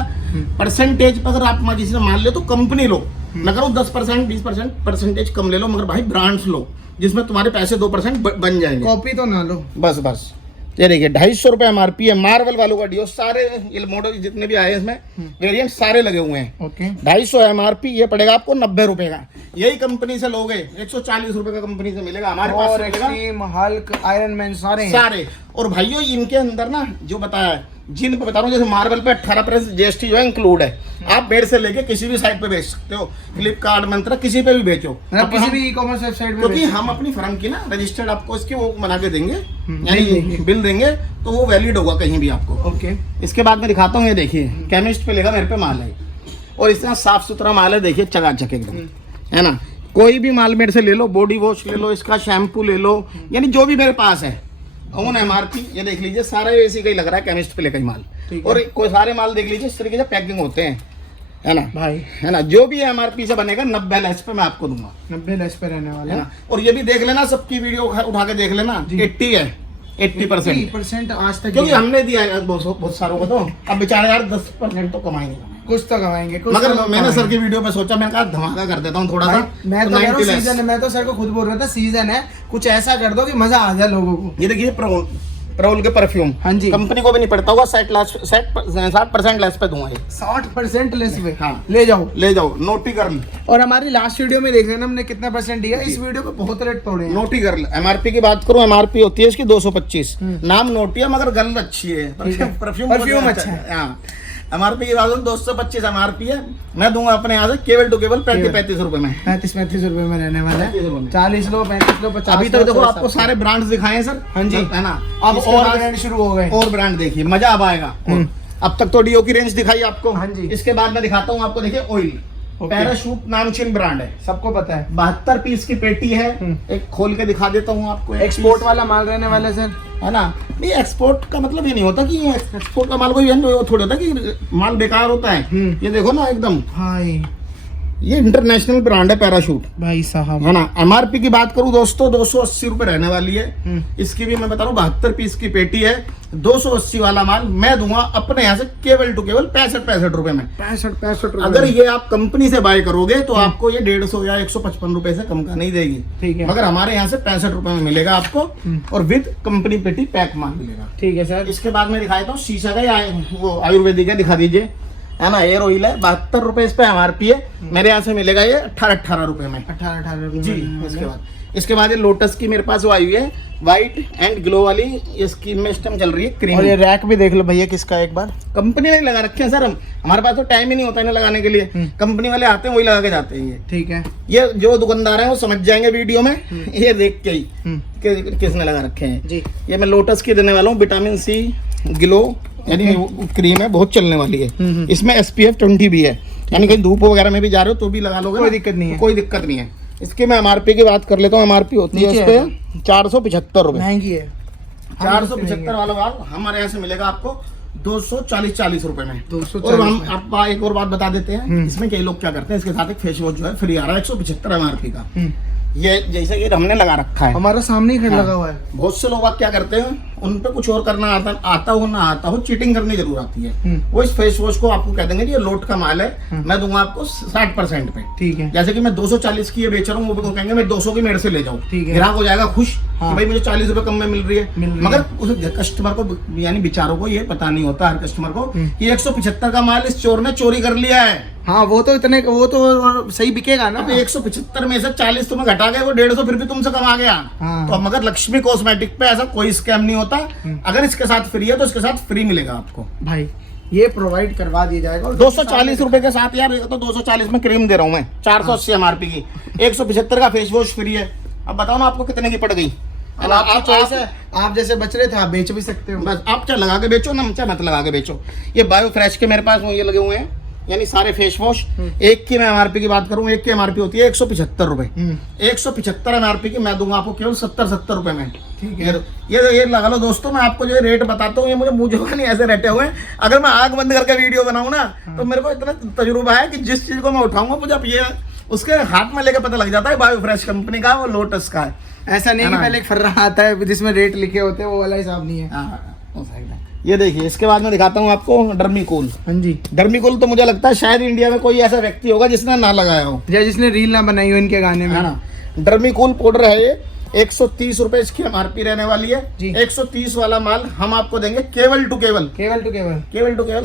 परसेंटेज पर अगर आप किसी से माल ले तो कंपनी लो, मैं करूँ 10% 20% परसेंटेज कम ले लो, मगर भाई ब्रांड्स लो जिसमें तुम्हारे पैसे 2% बन जाएंगे। कॉपी तो ना लो, बस। ये देखिए 250 रुपए MRP है। मार्वल वालों का डियो, सारे ये मॉडल जितने भी आए इसमें वेरिएंट सारे लगे हुए हैं। ओके, 250 MRP, ये पड़ेगा आपको 90 रुपए का। यही कंपनी से लोगे 140 रुपए का कंपनी से मिलेगा, हमारे पास एक्सट्रीम, हल्क, आयरन मैन सारे। और भाइयों इनके अंदर ना जो बताया है, जिन पे बता रहा हूँ, जैसे मार्वल पे 18% GST जो है इंक्लूड है। आप मेरे से लेके किसी भी साइट पे बेच सकते हो, फ्लिपकार्ट, मंत्रा, किसी पे भी बेचो, किसी भी ई-कॉमर्स वेबसाइट पे, क्योंकि हम अपनी फर्म की ना रजिस्टर्ड आपको इसकी वो बना के देंगे, यानी बिल देंगे, तो वो वैलिड होगा कहीं भी आपको। ओके, इसके बाद मैं दिखाता हूँ, ये देखिए केमिस्ट पे लेगा मेरे पे माल है, और इतना साफ सुथरा माल है, देखिए चकाचक एकदम, है ना। कोई भी माल मेरे से ले लो, बॉडी वॉश ले लो, इसका शैम्पू ले लो, यानी जो भी मेरे पास है ऑन MRP, ये देख लीजिए सारा ऐसे ही लग रहा है, केमिस्ट पे लेकर माल। और कोई सारे माल देख लीजिए इस तरीके से पैकिंग होते हैं, है ना भाई, है ना। जो भी MRP से बनेगा 90 लेस पे मैं आपको दूंगा, 90 लेस पे रहने वाला है। और ये भी देख लेना, सबकी वीडियो उठा के देख लेना, 80 है, 80% आज तक, क्योंकि हमने दिया है बहुत सारों को, तो अब बेचारे यार 10% तो कमाएंगे, कुछ तो कमाएंगे। मगर मैंने सर की वीडियो पे सोचा, मैं कहा धमाका कर देता हूँ थोड़ा सा। मैं तो कह रहा हूँ सीजन है, मैं तो सर को खुद बोल रहा था सीजन है, कुछ ऐसा कर दो कि मजा आ जाए लोगों को। ये देखिए प्रोल के परफ्यूम, हाँ जी, कंपनी को भी नहीं पड़ता होगा, 60% लेस पे दूंगा ये, 60% लेस पे। हाँ, ले जाओ, नोटी कर ली। और हमारी लास्ट वीडियो में देख लेना हमने कितना परसेंट दिया, इस वीडियो पे बहुत रेट तोड़े हैं। नोटी कर ले। MRP की बात करूं, MRP होती है इसकी 225, नाम नोटी है मगर गंध अच्छी है, परफ्यूम अच्छा है। हाँ, MRP की बात 225 MRP है, मैं दूंगा अपने यहाँ से केवल टू केवल 35 रुपए में, 35 रुपए में रहने वाला है। 40 लो, 35 लो, 50। अभी तक देखो आपको सारे ब्रांड्स दिखाए हैं सर, हाँ जी, है ना। अब और ब्रांड शुरू हो गए, और ब्रांड देखिए, मजा अब आएगा। अब तक तो डियो की रेंज दिखाई आपको, हाँ जी। इसके बाद मैं दिखाता हूँ आपको, देखिए ऑयल, पैराशूट नामचीन ब्रांड है, सबको पता है। 72 पीस की पेटी है, एक खोल के दिखा देता हूँ आपको। एक्सपोर्ट वाला माल रहने वाला है सर, है ना। नहीं, एक्सपोर्ट का मतलब ये नहीं होता कि एक्सपोर्ट का माल कोई थोड़ी होता कि माल बेकार होता है। ये देखो ना एकदम, भाई ये इंटरनेशनल ब्रांड है पैराशूट, भाई साहब है ना। एमआरपी की बात करूं दोस्तों 280 रुपए रहने वाली है। इसकी भी मैं बता रहा हूँ 72 पीस की पेटी है। 280 वाला माल मैं दूंगा अपने यहाँ से केवल टू केवल 65 रुपए में। 65 अगर ये आप कंपनी से बाय करोगे तो आपको ये 150 या 155 रुपए से कम का नहीं देगी, ठीक है। मगर हमारे यहाँ से 65 रुपए में मिलेगा आपको, और विद कंपनी पेटी पैक माल मिलेगा। ठीक है सर। इसके बाद मैं दिखाता हूँ शीशा का, या वो आयुर्वेदिक है, दिखा दीजिए, है ना। एयर ऑयल है, 72 रुपए इस पे एमआरपी है। मेरे यहाँ से मिलेगा ये 18 रुपए में। 18 रुपए जी। इसके बाद ये लोटस की मेरे पास वो आई हुई है व्हाइट एंड ग्लो वाली, ये स्कीम में इस टाइम चल रही है क्रीम। और ये रैक भी देख लो भैया किसका, एक बार कंपनी ने लगा रखे हैं सर, हम हमारे पास तो टाइम ही नहीं होता इन्हें लगाने के लिए। कंपनी वाले आते हैं वही लगा के जाते हैं। ये ठीक है। ये जो दुकानदार है वो समझ जाएंगे वीडियो में ये देख के ही किसने लगा रखे हैं जी। ये मैं लोटस की देने वाला हूँ, विटामिन सी ग्लो यानी क्रीम है, बहुत चलने वाली है। इसमें SPF 20 भी है, यानी कहीं धूप वगैरह में भी जा रहे हो तो भी लगा लोगे, कोई दिक्कत नहीं है। कोई दिक्कत नहीं है। इसकी मैं एमआरपी की बात कर लेता हूँ। एमआरपी होती है इस पे 475 रुपए, महंगी है। 475 वाला माल हमारे यहाँ से मिलेगा आपको 240 रुपए में। 240 और हम आपको एक और बात बता देते हैं, इसमें कई लोग क्या करते हैं, इसके साथ एक फेस वॉश जो है फ्री आ रहा है 175 एमआरपी का। ये जैसे कि हमने लगा रखा है, हमारा सामने ही लगा हुआ है। बहुत से लोग आप क्या करते हैं, उन पे कुछ और करना आता हो ना आता हो, चीटिंग करनी जरूर आती है। वो इस फेस वॉश को आपको कह देंगे ये लोट का माल है, मैं दूंगा आपको 60% पे। ठीक है। जैसे कि मैं 240 की ये बेच रहा हूँ, वो भी कहेंगे मैं 200 की मेरे से ले जाऊँ, ठीक है। ग्राहक हो जाएगा खुश हाँ। कि भाई मुझे 40 रुपए कम में मिल रही है। मगर उस कस्टमर को यानी बेचारों को ये पता नहीं होता, हर कस्टमर को कि 175 का माल इस चोर ने चोरी कर लिया है। हाँ वो तो इतने, वो तो सही बिकेगा ना। 175 में से 40 तुम्हें घटा गए, वो 150 फिर भी तुमसे कमा गया। हाँ। तो मगर लक्ष्मी कॉस्मेटिक पे ऐसा कोई स्कैम नहीं होता। अगर इसके साथ फ्री है तो इसके साथ फ्री मिलेगा आपको भाई, ये प्रोवाइड करवा दिया जाएगा। 240 रुपए के साथ यार, तो 240 में क्रीम दे रहा हूँ मैं, 480 एमआरपी की, 175 का फेस वॉश फ्री है। अब बताओ ना आपको कितने की पड़ गई। आप जैसे बच रहे थे आप बेच भी सकते हो। बस आप चाहे लगा के बेचो ना, चाहे मत लगा के बेचो। ये बायो फ्रेश के मेरे पास ये लगे हुए हैं, यानी सारे फेस वॉश। एक की मैं एमआरपी की बात करूं, एक की एमआरपी होती है 175 रुपए। 175 एमआरपी की मैं दूंगा आपको केवल 70 रुपए में। ठीक है। ये लगा लो दोस्तों, मैं आपको जो रेट बताता हूँ ये मुझे मुझे नहीं ऐसे रटे हुए हैं। अगर मैं आंख बंद करके वीडियो बनाऊं ना तो मेरे को इतना तजुर्बा है कि जिस चीज को मैं उठाऊंगा मुझे अब ये उसके हाथ में लेकर पता लग जाता है बायो फ्रेश कंपनी का, वो लोटस का है। ऐसा नहीं कि पहले एक फर्रा आता है जिसमें रेट लिखे होते हैं, वो वाला हिसाब नहीं है। ये देखिए, इसके बाद मैं दिखाता हूँ आपको डर्मीकूल। हाँ जी। डर्मीकूल तो मुझे लगता है शायद इंडिया में कोई ऐसा व्यक्ति होगा जिसने ना लगाया हो, या जिसने रील ना बनाई हो इनके गाने में, है ना। डर्मीकूल पाउडर है ये, 130 रुपए इसकी एमआरपी रहने वाली है जी। 130 वाला माल हम आपको देंगे केवल टू केवल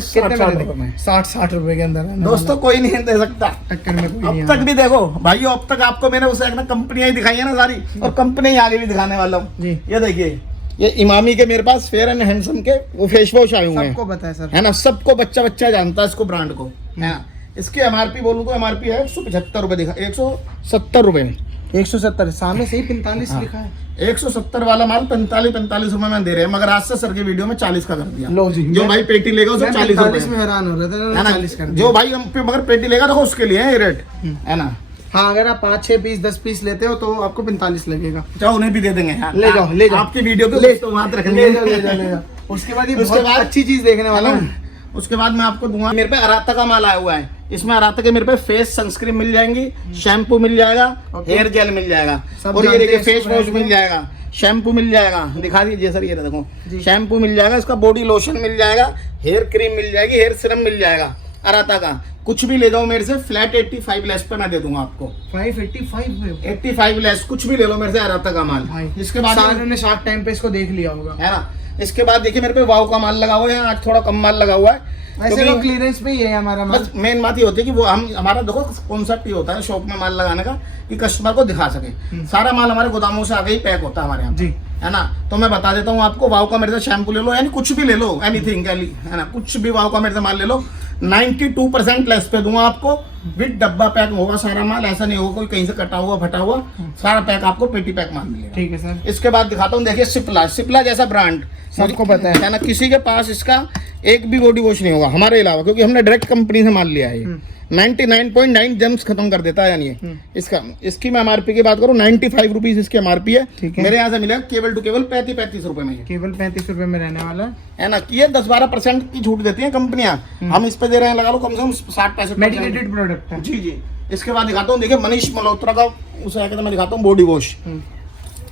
60 रुपए में। 60 रुपए के अंदर दोस्तों कोई नहीं दे सकता टक्कर में कोई नहीं अब तक भी। देखो भाई, अब तक आपको मैंने उसे कंपनियां ही दिखाई है ना सारी, और कंपनी ही आगे भी दिखाने वाला हूँ। जी। ये देखिए, ये इमामी के मेरे पास फेयर एंड हैंडसम के वो फेस वॉश आए हुए हैं, सबको पता है सर, है ना। सबको बच्चा जानता है इसको, ब्रांड को, है ना। इसकी एमआरपी बोलूँ तो एमआरपी है 175 रुपए, दिखा 170 रुपए में। 170 सामने से ही 45 लिखा है। 170 वाला माल 45 रुपए में दे रहे हैं, मगर आज से सर के वीडियो में 40 का कर दिया। लो जी, जो भाई पेटी लेगा उसे 40 रुपए में हैरान हो रहे थे, है ना। 40 कर जो भाई मगर पेटी लेगा देखो उसके लिए है ये रेट, है ना। हाँ, अगर आप 5-6 पीस 10 पीस लेते हो तो आपको 45 लगेगा। चाहे उन्हें भी दे देंगे यार। ले जाओ आपकी वीडियो पे तो हाथ रखेंगे। ले जाओ। उसके बाद ये बहुत अच्छी चीज देखने वाला हूँ। उसके बाद मैं आपको दूंगा, मेरे पे अराता का माल आया हुआ है। इसमें अराता के मेरे पे फेस सनस्क्रीन मिल जाएंगी, शैम्पू मिल जाएगा, हेयर जेल मिल जाएगा, और ये देखिए फेस वॉश मिल जाएगा, शैम्पू मिल जाएगा। दिखा दीजिए सर, ये देखो शैम्पू मिल जाएगा, इसका बॉडी लोशन मिल जाएगा, हेयर क्रीम मिल जाएगी, हेयर सीरम मिल जाएगा अराता का। कुछ भी ले जाओ मेरे से, फ्लैट 85 लेस पे मैं दे दूंगा आपको। 85 लेस, कुछ भी ले लो मेरे से अराता का माल। इसके बाद सारे ने शार्क टाइम पे इसको देख लिया होगा, है ना। इसके बाद देखिए मेरे पे वाव का माल लगा हुआ है, आज थोड़ा कम माल लगा हुआ है। वैसे तो क्लियरेंस पे ही है हमारा माल। बस मेन बात ये होती है कि वो हमारा देखो कॉन्सेप्ट ये होता है शॉप में माल लगाने का कि कस्टमर को दिखा सके। सारा माल हमारे गोदामों से आगे ही पैक होता है हमारे यहाँ जी, है ना। तो मैं बता देता हूँ आपको, वाव का मेरे से शैम्पू ले लो, यानी कुछ भी ले लो, एनीथिंग, है ना, कुछ भी वाव का मेरे से माल ले लो, 92% लेस पे दूंगा आपको। विद डब्बा पैक होगा सारा माल, ऐसा नहीं होगा कोई कहीं से कटा हुआ फटा हुआ, सारा पैक आपको पेटी पैक माल मिलेगा। ठीक है सर। इसके बाद दिखाता हूँ, देखिए सिप्ला जैसा ब्रांड सबको पता है ना, किसी के पास इसका एक भी बॉडी वॉश नहीं होगा हमारे अलावा, क्योंकि हमने डायरेक्ट कंपनी से माल लिया है। 99.9 जर्म्स खत्म कर देता है यानी ये। इसका इसकी मैं एमआरपी की बात करूँ 95 रुपीज इसकी एमआरपी है। ठीक है। मेरे यहाँ से मिलेगा केवल टू केवल 35 रुपए में, केवल 35 रुपए में रहने वाला है ना। कि ये 10-12% की छूट देती है कंपनियां, हम इस पे दे रहे हैं लगा लो कम से कम 60-65 मेडिकेटेड प्रोडक्ट है। जी जी। इसके बाद दिखाता हूँ, देखिए मनीष मल्होत्रा का उस मैं दिखाता हूँ बॉडी वॉश,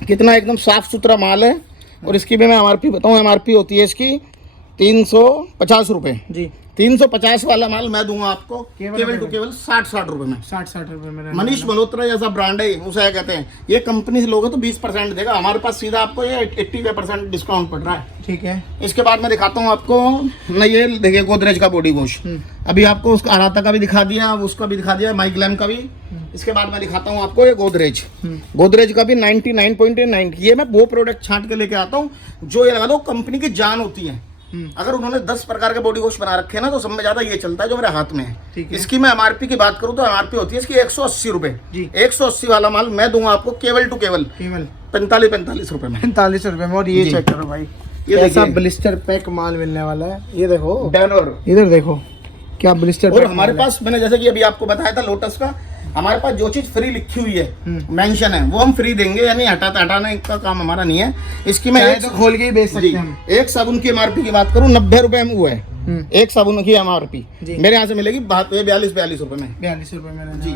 कितना एकदम साफ सुथरा माल है। और इसकी भी मैं एमआरपी बताऊँ, एमआरपी होती है इसकी 350 रुपए जी। 350 वाला माल मैं दूंगा आपको केवल टू केवल 60 रुपए में। 60 रुपए में मनीष मल्होत्रा जैसा ब्रांड है, उसे कहते हैं। ये कंपनी से लोगे तो 20% देगा, हमारे पास सीधा आपको ये 80% डिस्काउंट पड़ रहा है। ठीक है। इसके बाद मैं दिखाता हूँ आपको ना, ये देखिए गोदरेज का बॉडी वॉश। अभी आपको उसका अराता का भी दिखा दिया, उसका भी दिखा दिया, माइग्लैम का भी। इसके बाद मैं दिखाता हूँ आपको ये गोदरेज। गोदरेज का भी 99.9। ये मैं वो प्रोडक्ट छांट के लेके आता हूँ जो ये लगा दो कंपनी की जान होती है। अगर उन्होंने 10 प्रकार के बॉडी वॉश बना रखे हैं ना, तो सब में ज्यादा ये चलता है जो मेरे हाथ में है। इसकी मैं एमआरपी की बात करूँ तो एमआरपी होती है इसकी 180 रुपए। 180 वाला माल मैं दूंगा आपको केवल टू केवल 45 रुपए में। 45 रुपए में। और ये चेक करो भाई, ये ऐसा ब्लिस्टर पैक माल मिलने वाला है। ये देखो डैनर, इधर देखो क्या ब्लिस्टर। और हमारे पास मैंने जैसे कि अभी आपको बताया था लोटस का, हमारे पास जो चीज फ्री लिखी हुई है मेंशन है वो हम फ्री देंगे, यानी हटाने का काम हमारा नहीं है। इसकी मैं तो खोल के ही बेच सकते हैं हम। एक साबुन की एमआरपी की बात करूं 90 रुपए में वो है। एक साबुन की एमआरपी मेरे यहाँ से मिलेगी 42 रुपए में। 42 रुपए में जी,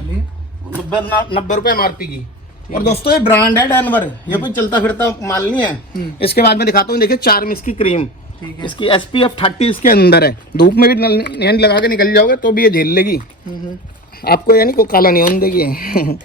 90 रुपए एमआरपी की। और दोस्तों ये ब्रांड है डैनवर, ये कोई चलता फिरता माल नहीं है। इसके बाद में दिखाता हूँ, देखिए चार्मिस की क्रीम, इसकी SPF 30 इसके अंदर है। धूप में भी यानी लगा के निकल जाओगे तो भी ये झेल लेगी आपको, यानी कोई काला नहीं होने देगी।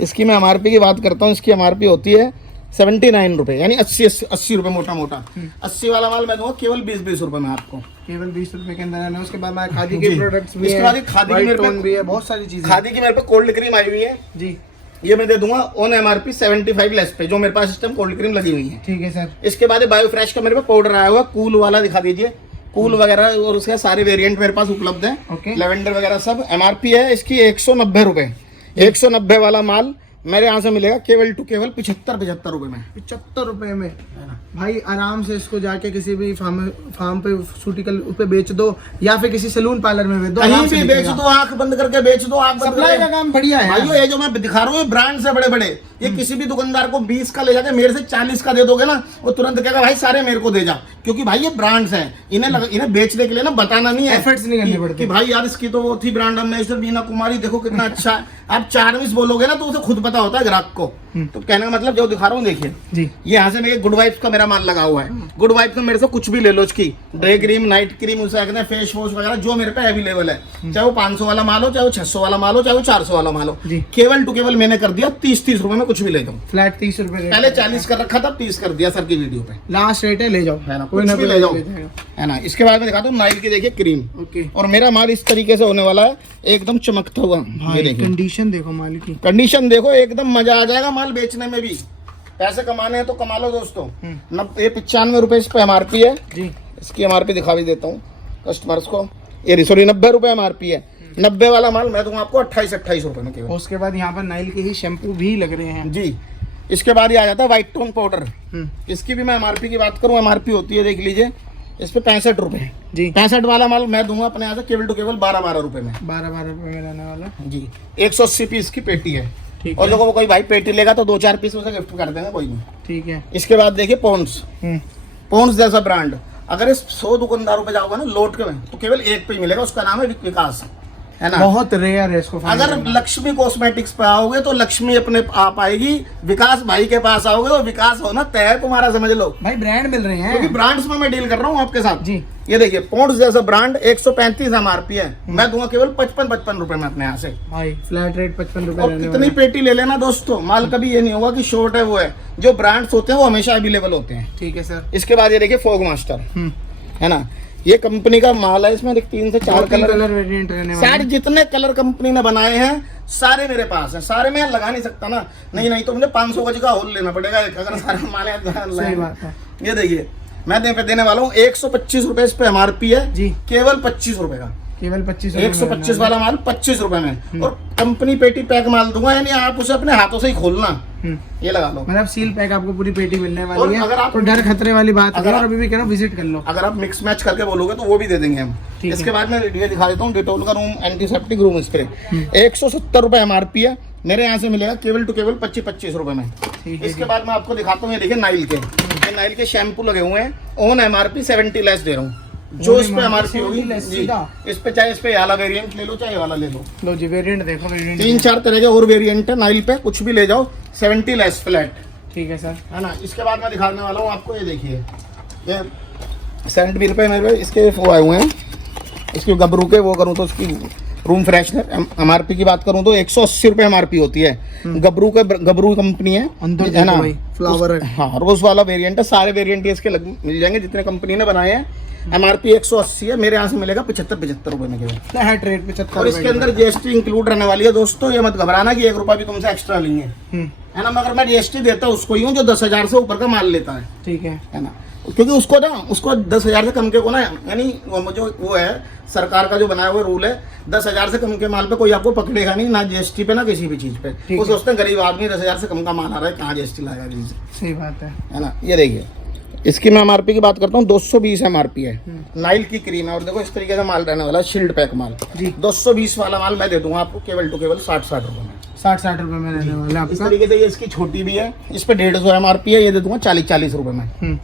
इसकी मैं एमआरपी की बात करता हूँ, इसकी एमआरपी होती है 79 रुपए, यानी 80 रुपए मोटा। 80 वाला माल मैं दूंगा केवल 20 रुपए में आपको, केवल 20 रुपए के अंदर है। उसके बाद खादी के प्रोडक्ट्स भी इसके बाद खादी की मेरे पे भी है, बहुत सारी चीजें। खादी की मेरे पे कोल्ड क्रीम आई हुई है जी, ये मैं दे दूंगा ऑन एमआरपी 75 लेस पे, जो मेरे पास सिस्टम कोल्ड क्रीम लगी हुई है। ठीक है सर। इसके बाद बायो फ्रेश का मेरे पे पाउडर आया हुआ, कूल वाला दिखा दीजिए, कूल वगैरह और उसके सारे वेरिएंट मेरे पास उपलब्ध है। लेवेंडर वगैरह सब। एमआरपी है इसकी 190 रुपए। 190 वाला माल मेरे यहाँ से मिलेगा केवल टू केवल 75 रुपए में। 75 रुपए में भाई आराम से इसको जाके किसी भी फार्म पे सूटिकल पे बेच दो, या फिर किसी सैलून पार्लर में बेच दो, कहीं भी बेच दो, आंख बंद करके बेच दो। सप्लाई का काम बढ़िया है भाइयों। ये जो मैं दिखा रहा हूँ ब्रांड से बड़े, ये किसी भी दुकानदार को 20 का ले जाके मेरे से 40 का दे दोगे ना, वो तुरंत कहेगा भाई सारे मेरे को दे जा, क्योंकि भाई ये ब्रांड्स हैं। इन्हें बेचने के लिए ना बताना नहीं है, एफर्ट्स नहीं करने पड़ते कि भाई यार इसकी तो वो थी ब्रांड एम्बेसडर बीना कुमारी, देखो कितना अच्छा है। आप चार्मिस बोलोगे ना तो उसे खुद पता होता है ग्राहक को। तो कहने का मतलब जो दिखा रहा हूँ देखिए जी, ये यहाँ से गुड वाइब्स का मेरा माल लगा हुआ है। गुड वाइब्स में मेरे से कुछ भी ले लो, इसकी डे क्रीम, नाइट क्रीम, उसे कहते हैं फेस वॉश वगैरह, जो मेरे पे अवेलेबल है, चाहे वो 500 वाला माल हो, चाहे वो 600 वाला माल हो, चाहे वो 400 वाला माल हो, केवल टू केवल मैंने कर दिया 30 रुपए में कुछ भी ले दो। फ्लैट 30 रुपए, पहले 40 कर रखा था, 30 कर दिया सर की वीडियो पे। लास्ट रेट है, ले जाओ, है ना, कोई ना ले जाओ, है ना। इसके बाद में दिखाता हूँ नाइल की, देखिए क्रीम। और मेरा माल इस तरीके से होने वाला है, एकदम चमकता हुआ। ये देखिए कंडीशन देखो माल की, कंडीशन देखो, एकदम मजा आ जाएगा माल बेचने में भी। पैसे कमाने हैं तो कमा लो दोस्तों। ये 95 रुपए इस पे एमआरपी है जी। इसकी एमआरपी दिखा भी देता हूँ कस्टमर्स को। ये सॉरी 90 रुपए एमआरपी है। 90 वाला माल मैं दूंगा आपको 28 रुपए में केवल। उसके बाद यहाँ पर नाइल के ही शैम्पू भी लग रहे हैं जी। इसके बाद ये आ जाता है व्हाइट टोन पाउडर। इसकी भी मैं एमआरपी की बात करूँ, एमआरपी होती है देख लीजिए इस पे 65 रुपए जी। 65 वाला माल मैं दूंगा अपने यहाँ से केवल टू केवल 12 रुपए में। 12 रुपए में रहने वाला जी। 180 पीस की पेटी है। और लोगों को कोई भाई पेटी लेगा तो 2-4 पीस उसे गिफ्ट कर देंगे, कोई नहीं। ठीक है। इसके बाद देखिए पॉन्ड्स जैसा ब्रांड, अगर इस 100 दुकानदारों पे जाओगे ना लोट के में, तो केवल एक पे ही मिलेगा, उसका नाम है विकास, है ना। बहुत रेयर है इसको। अगर लक्ष्मी कॉस्मेटिक्स पे आओगे तो लक्ष्मी अपने आप आएगी, विकास भाई के पास आओगे तो विकास होना तय है तुम्हारा, समझ लो। भाई ब्रांड मिल रहे हैं, क्योंकि ब्रांड्स में मैं डील कर रहा हूँ आपके साथ जी। ये देखिए पॉन्ड्स जैसा ब्रांड 135 एमआरपी है, मैं दूंगा केवल 55 रुपए में अपने यहाँ से भाई। फ्लैट रेट 55 रुपए। और कितनी पेटी ले लेना दोस्तों, माल कभी ये नहीं होगा कि शॉर्ट है वो है। जो ब्रांड्स होते हैं वो हमेशा अवेलेबल होते हैं। ठीक है सर। इसके बाद ये देखिए फॉग मास्टर, है ना। ये कंपनी का माल है, इसमें 3 से 4 कलर वेरिएंट रहने वाले। सारे जितने कलर कंपनी ने बनाए हैं सारे मेरे पास हैं। सारे मैं लगा नहीं सकता ना, नहीं तो मुझे 500 गज का होल लेना पड़ेगा अगर सारे माल है। ये देखिए मैं देने वाला हूँ 125 रुपए इस पे एमआरपी है जी, केवल 25 रुपए का। केवल 25 125 वाला माल 25 रुपए में, और कंपनी पेटी पैक माल दूंगा, यानी आप उसे अपने हाथों से ही खोलना, ये लगा लो। मतलब सील पैक आपको पूरी पेटी मिलने वाली और है। अगर आप- तो डर खतरे वाली बात अगर है, और आप- अभी भी कह रहा हूं विजिट कर लो। अगर आप मिक्स मैच करके बोलोगे तो वो भी दे देंगे हम। ठीक इसके है। बाद मैं ये दिखा देता हूँ डिटोल का रूम एंटीसेप्टिक रूम स्प्रे, 170 रुपए MRP है, मेरे यहाँ से मिलेगा केवल टू केवल 25 रुपए में। ठीक है इसके बाद मैं आपको दिखाता हूँ, ये देखिए नाइल के, ये नाइल के शैम्पू लगे हुए हैं, ऑन MRP 70 लेस दे रहा हूँ, जो On इस पे MRP MRP होगी 70 less जी, सीधा। इस पे चाहे इस पे ये वाला वेरिएंट ले लो चाहे ये वाला ले लो, लो जी वेरिएंट देखो, वेरिएंट 3-4 तरह के और वेरिएंट है नाइल पे, कुछ भी ले जाओ 70 लेस फ्लैट, ठीक है सर। है ना। इसके बाद मैं दिखाने वाला हूँ आपको, ये देखिए ये 70 रुपये मेरे पे इसके वो आए हुए हैं, इसकी गबरू के वो करूँ तो उसकी रूम फ्रेशनर MRP की बात करूँ तो 180 रुपये MRP होती है। गबरू कंपनी है, अंदर है ना, देखो भाई, फ्लावर है। हाँ रोज वाला वेरिएंट है, सारे वेरिएंट इसके मिल जाएंगे जितने कंपनी ने बनाए हैं। MRP 180 है, मेरे यहाँ से मिलेगा 75 रुपये में केवल, है रेट 75 और इसके अंदर GST इंक्लूड रहने वाली है दोस्तों, ये मत घबराना कि 1 रुपया भी तुमसे एक्स्ट्रा लेंगे, है ना। मगर मैं GST देता हूँ उसको ही हूँ जो 10,000 से ऊपर का माल लेता है, ठीक है। है ना, क्योंकि उसको 10,000 से कम के को ना, यानी वो है सरकार का जो बनाया हुआ रूल है, 10,000 से कम के माल पे कोई आपको पकड़ेगा नहीं, ना GST पे ना किसी भी चीज पे। वो सोचते हैं गरीब आदमी 10,000 से कम का माल आ रहा है, कहाँ GST लाएगा किसी से, सही बात है ना। ये देखिए इसकी मैं MRP की बात करता हूँ, 220 MRP है, नाइल की क्रीम है, और देखो इस तरीके का माल रहने वाला है, शील्ड पैक माल जी। 220 वाला माल मैं दे दूंगा आपको केवल टू केवल 60 रुपए में, 60 रुपए में रहने वाला इस आपका। तरीके से। ये इसकी छोटी भी है, इस पे 150 MRP है, ये दे दूंगा 40 रुपए में।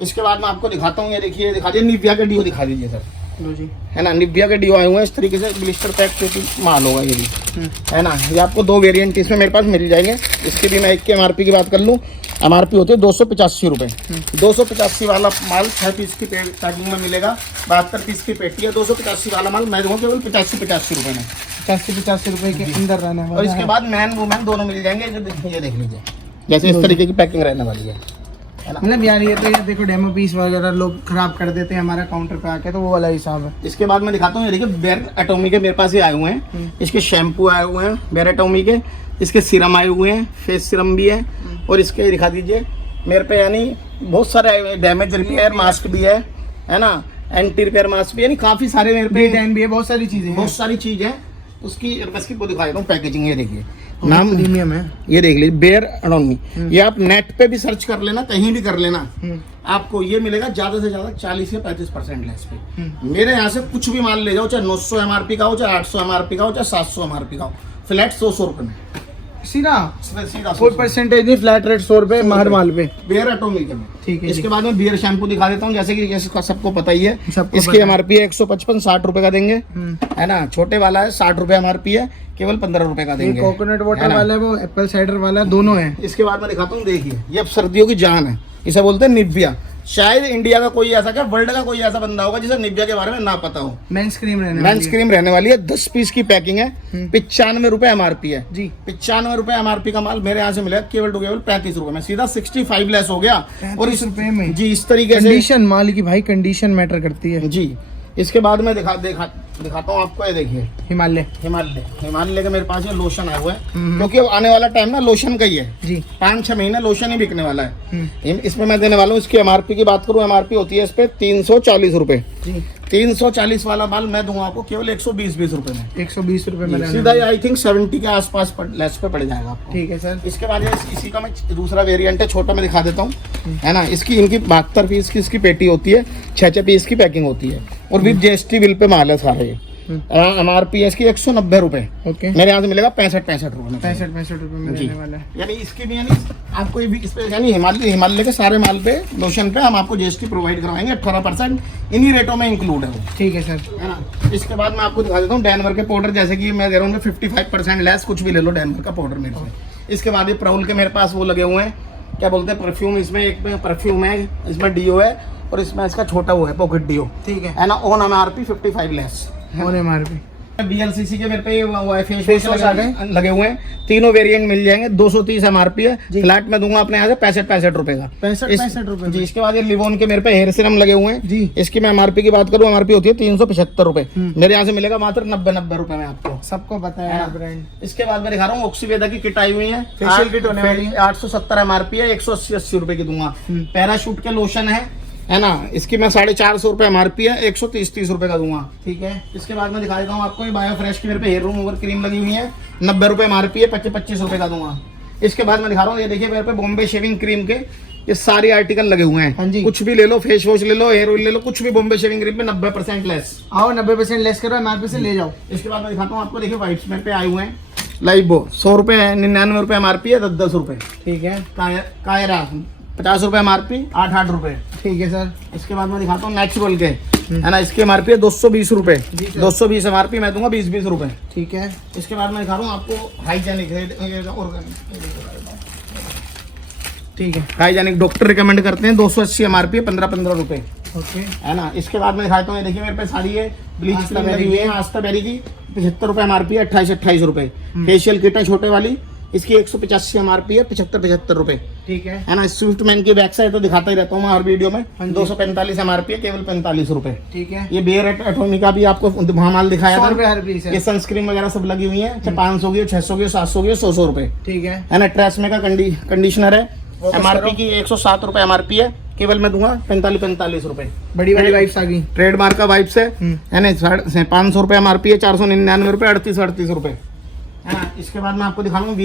इसके बाद मैं आपको दिखाता हूँ, ये देखिए दिखा दीजिए निविया के डिओ दिखा दीजिए सर, लो जी, है ना, निविया के डिओ आए हुए हैं इस तरीके से, ब्लिस्टर पैक के माल होगा ये भी, है ना। ये आपको 2 वेरिएंट इसमें मेरे पास मिल जाएंगे। इसकी भी मैं एक की MRP की बात कर लूँ, MRP होती है 285 रुपये, 285 वाला माल 6 पीस की पैकिंग में मिलेगा, 72 पीस की पेटी है, 285 वाला माल मैं दूँगा केवल 85 रुपये में, 85 रुपए के अंदर रहने वाला और इसके है। बाद मैन वुमेन दोनों मिल जाएंगे, जो ये देख लीजिए जैसे इस तरीके की पैकिंग रहने वाली है ना। मतलब यार ये तो ये देखो डेमो पीस वगैरह लोग खराब कर देते हैं हमारा काउंटर पे आके, तो वो वाला हिसाब है। इसके बाद मैं दिखाता हूँ, ये देखिए बेर एटोमी के मेरे पास ये आए हुए हैं, इसके शैम्पू आए हुए हैं बेर एटोमी के, इसके सीरम आए हुए हैं, फेस सीरम भी है, और इसके दिखा दीजिए मेरे पे, यानी बहुत सारे आए हुए हैं, डैमेज रिपेयर मास्क भी है ना, एंटी रिपेयर मास्क भी, यानी काफ़ी सारे मेरे पे टाइम भी है, बहुत सारी चीजें हैं। बहुत सारी चीज़ है। उसकी बस वो दिखा देता हूँ पैकेजिंग, ये देखिए नाम प्रीमियम है। ये देख लीजिए बेयर एटोमी, ये आप नेट पे भी सर्च कर लेना, कहीं भी कर लेना, आपको ये मिलेगा ज़्यादा से ज़्यादा 40 या 35% लेस पे। मेरे यहाँ से कुछ भी माल ले जाओ, चाहे 900 MRP का हो, चाहे 800 MRP का हो, चाहे 700 MRP का हो, फ्लैट 100 रुपये में, सीधा सीधा कोई परसेंटेज नहीं, फ्लैट रेट 100 रुपए हर माल पे। बियर एटोमी के में। ठीक है इसके बाद में बियर शैम्पू दिखा देता हूँ, जैसे कि इसका सबको पता ही है, सबको इसकी पता है। MRP है 155, 60 रुपए का देंगे, है ना। छोटे वाला है 60 रुपए MRP है, केवल 15 रुपए का ये देंगे। कोकोनट वाटर वाला है, वो एप्पल साइडर वाला, दोनों है। इसके बाद मैं दिखाता हूँ, देखिए ये अब सर्दियों की जान है, इसे बोलते हैं निविया। शायद इंडिया का कोई ऐसा, क्या वर्ल्ड का कोई ऐसा बंदा होगा जिसे निविया के बारे में ना पता हो। मेंस क्रीम रहने मेंस वाली है। क्रीम रहने वाली है, 10 पीस की पैकिंग है, 95 रुपए MRP है जी। 95 रुपए MRP का माल मेरे यहाँ से मिलेगा केवल टू केवल 35 रुपए में, सीधा 65 लेस हो गया। और 35 रुपए में जी इस तरीके से कंडीशन माल की भाई, कंडीशन मैटर करती है। जी। इसके बाद मैं दिखाता हूँ आपको, ये देखिए हिमालय हिमालय के मेरे पास ये लोशन आए हुए हैं, क्योंकि अब आने वाला टाइम ना लोशन का ही है जी। 5-6 महीने लोशन ही बिकने वाला है। इसमें मैं देने वाला हूँ, इसकी MRP की बात करूँ, MRP होती है इस पे 340 रुपए, जी। 340 वाला माल मैं दूंगा आपको केवल 120 रुपए में, 120 रुपए में रहने सीधा आई थिंक 70 के आसपास लेस पे पड़ जाएगा आपको। ठीक है सर। इसके बाद इसी का मैं दूसरा वेरिएंट है, छोटा मैं दिखा देता हूँ, है ना। इनकी 72 पीस की इसकी पेटी होती है, 6 पीस की पैकिंग होती है, और विद GST बिल पे माल है सारा। ये MRP है इसकी 190 रुपए, ओके। मेरे यहाँ से मिलेगा 65 रुपए में, 65 रुपए में जी। रहने वाला है। यानी इसकी भी, यानी आपको ये भी इस पे, यानी हिमालय के सारे माल पे लोशन पे हम आपको GST प्रोवाइड करवाएंगे, 18% इन्हीं रेटों में इंक्लूड है वो, ठीक है सर। है ना। इसके बाद मैं आपको दिखा देता हूँ डैनवर के पाउडर, जैसे कि मैं दे रहा हूँ 55% लेस, कुछ भी ले लो डैनवर का पाउडर मेरे से। इसके बाद ये प्राउल के मेरे पास वो लगे हुए हैं, क्या बोलते हैं, परफ्यूम। इसमें एक में परफ्यूम है, इसमें डीओ है, और इसमें इसका छोटा वो है पॉकेट डीओ, ठीक है। ना। On MRP 55 less. और MRP BLCC के मेरे पे फेस वॉश लगे हुए हैं, तीनों वेरिएंट मिल जाएंगे, 230 MRP है, फ्लैट में दूंगा अपने यहाँ से 65 रुपए का, 65 रुपए जी। इसके बाद ये लिवोन के मेरे पे हेयर सीरम लगे हुए हैं जी। इसकी मैं MRP की बात करूँ, MRP होती है 375 रुपए, मेरे यहाँ से मिलेगा मात्र 90 रुपए में आपको, सबको पता है ब्रांड। इसके बाद मैं दिखा रहा हूँ ऑक्सीवेदा की किट आई हुई है, फेशियल किट होने वाली है, 870 MRP है, 180 रुपए की दूंगा। पैराशूट के लोशन है है ना, इसकी मैं 450 रुपये MRP है, 130 रुपये का दूंगा। ठीक है। इसके बाद मैं दिखा देता हूँ आपको, ये बायो फ्रेश की मेरे पे हेयर रिमूवर क्रीम लगी हुई है, 90 रुपये MRP है, 25 रुपये का दूंगा। इसके बाद मैं दिखा रहा हूँ, ये देखिए मेरे पे बॉम्बे शेविंग क्रीम के ये सारे आर्टिकल लगे हुए हैं। हाँ जी। कुछ भी ले लो, फेस वॉश ले लो, हेयर ऑयल ले लो, कुछ भी बॉम्बे शेविंग क्रीम पे 90% लेस। आओ 90% लेस करो MRP से ले जाओ। इसके बाद मैं दिखाता हूँ आपको, देखिए वाइप्स मेरे पे आए हुए हैं लाइबो, 100 रुपये है, 99 रुपये MRP है, 10 रुपये। ठीक है। कायरा 50 रुपये MRP, 8 रुपये। ठीक है सर। इसके बाद मैं दिखाता हूँ नेचुरल के, है ना, इसके MRP है 220 रुपये, 220 MRP, मैं दूंगा 20 रुपये। ठीक है। इसके बाद मैं दिखा रहा हूँ आपको हाइजेनिक, ठीक है। हाइजेनिक डॉक्टर रिकमेंड करते हैं, 280 MRP है, 15 रुपये। ओके। है ना, इसके बाद में दिखाता हूँ, ये देखिए मेरे पे साड़ी है ब्लीच क्रीम लगी हुई है, आस्था बेरी की, 75 रुपये MRP है, 28 रुपये। फेशियल किट है छोटे वाली, इसकी 185 MRP है, 75 रुपये। ठीक है ना, स्विफ्ट मैन की बैक साइड तो दिखाता ही रहता हूँ मैं हर वीडियो में, 245 MRP है, केवल 45 रुपये। ठीक है। ये बेयर एटॉमी का भी आपको वहाँ माल दिखाया 100 था, रुपये हर पीस है। ये सनस्क्रीन वगैरह सब लगी हुई है, 500 की, 600 की, 700 की, 100 रुपये। ठीक है। है ना, ट्रेसमे का कंडीशनर है, MRP की 107 रुपये MRP है, केवल मैं दूंगा 45 रुपये। बड़ी बड़ी वाइप्स आ गई, ट्रेडमार्क का वाइप्स है ना, 500 रुपये MRP है, 499 रुपये, 38 रुपये। है ना, इसके बाद मैं आपको दिखा रहा हूँ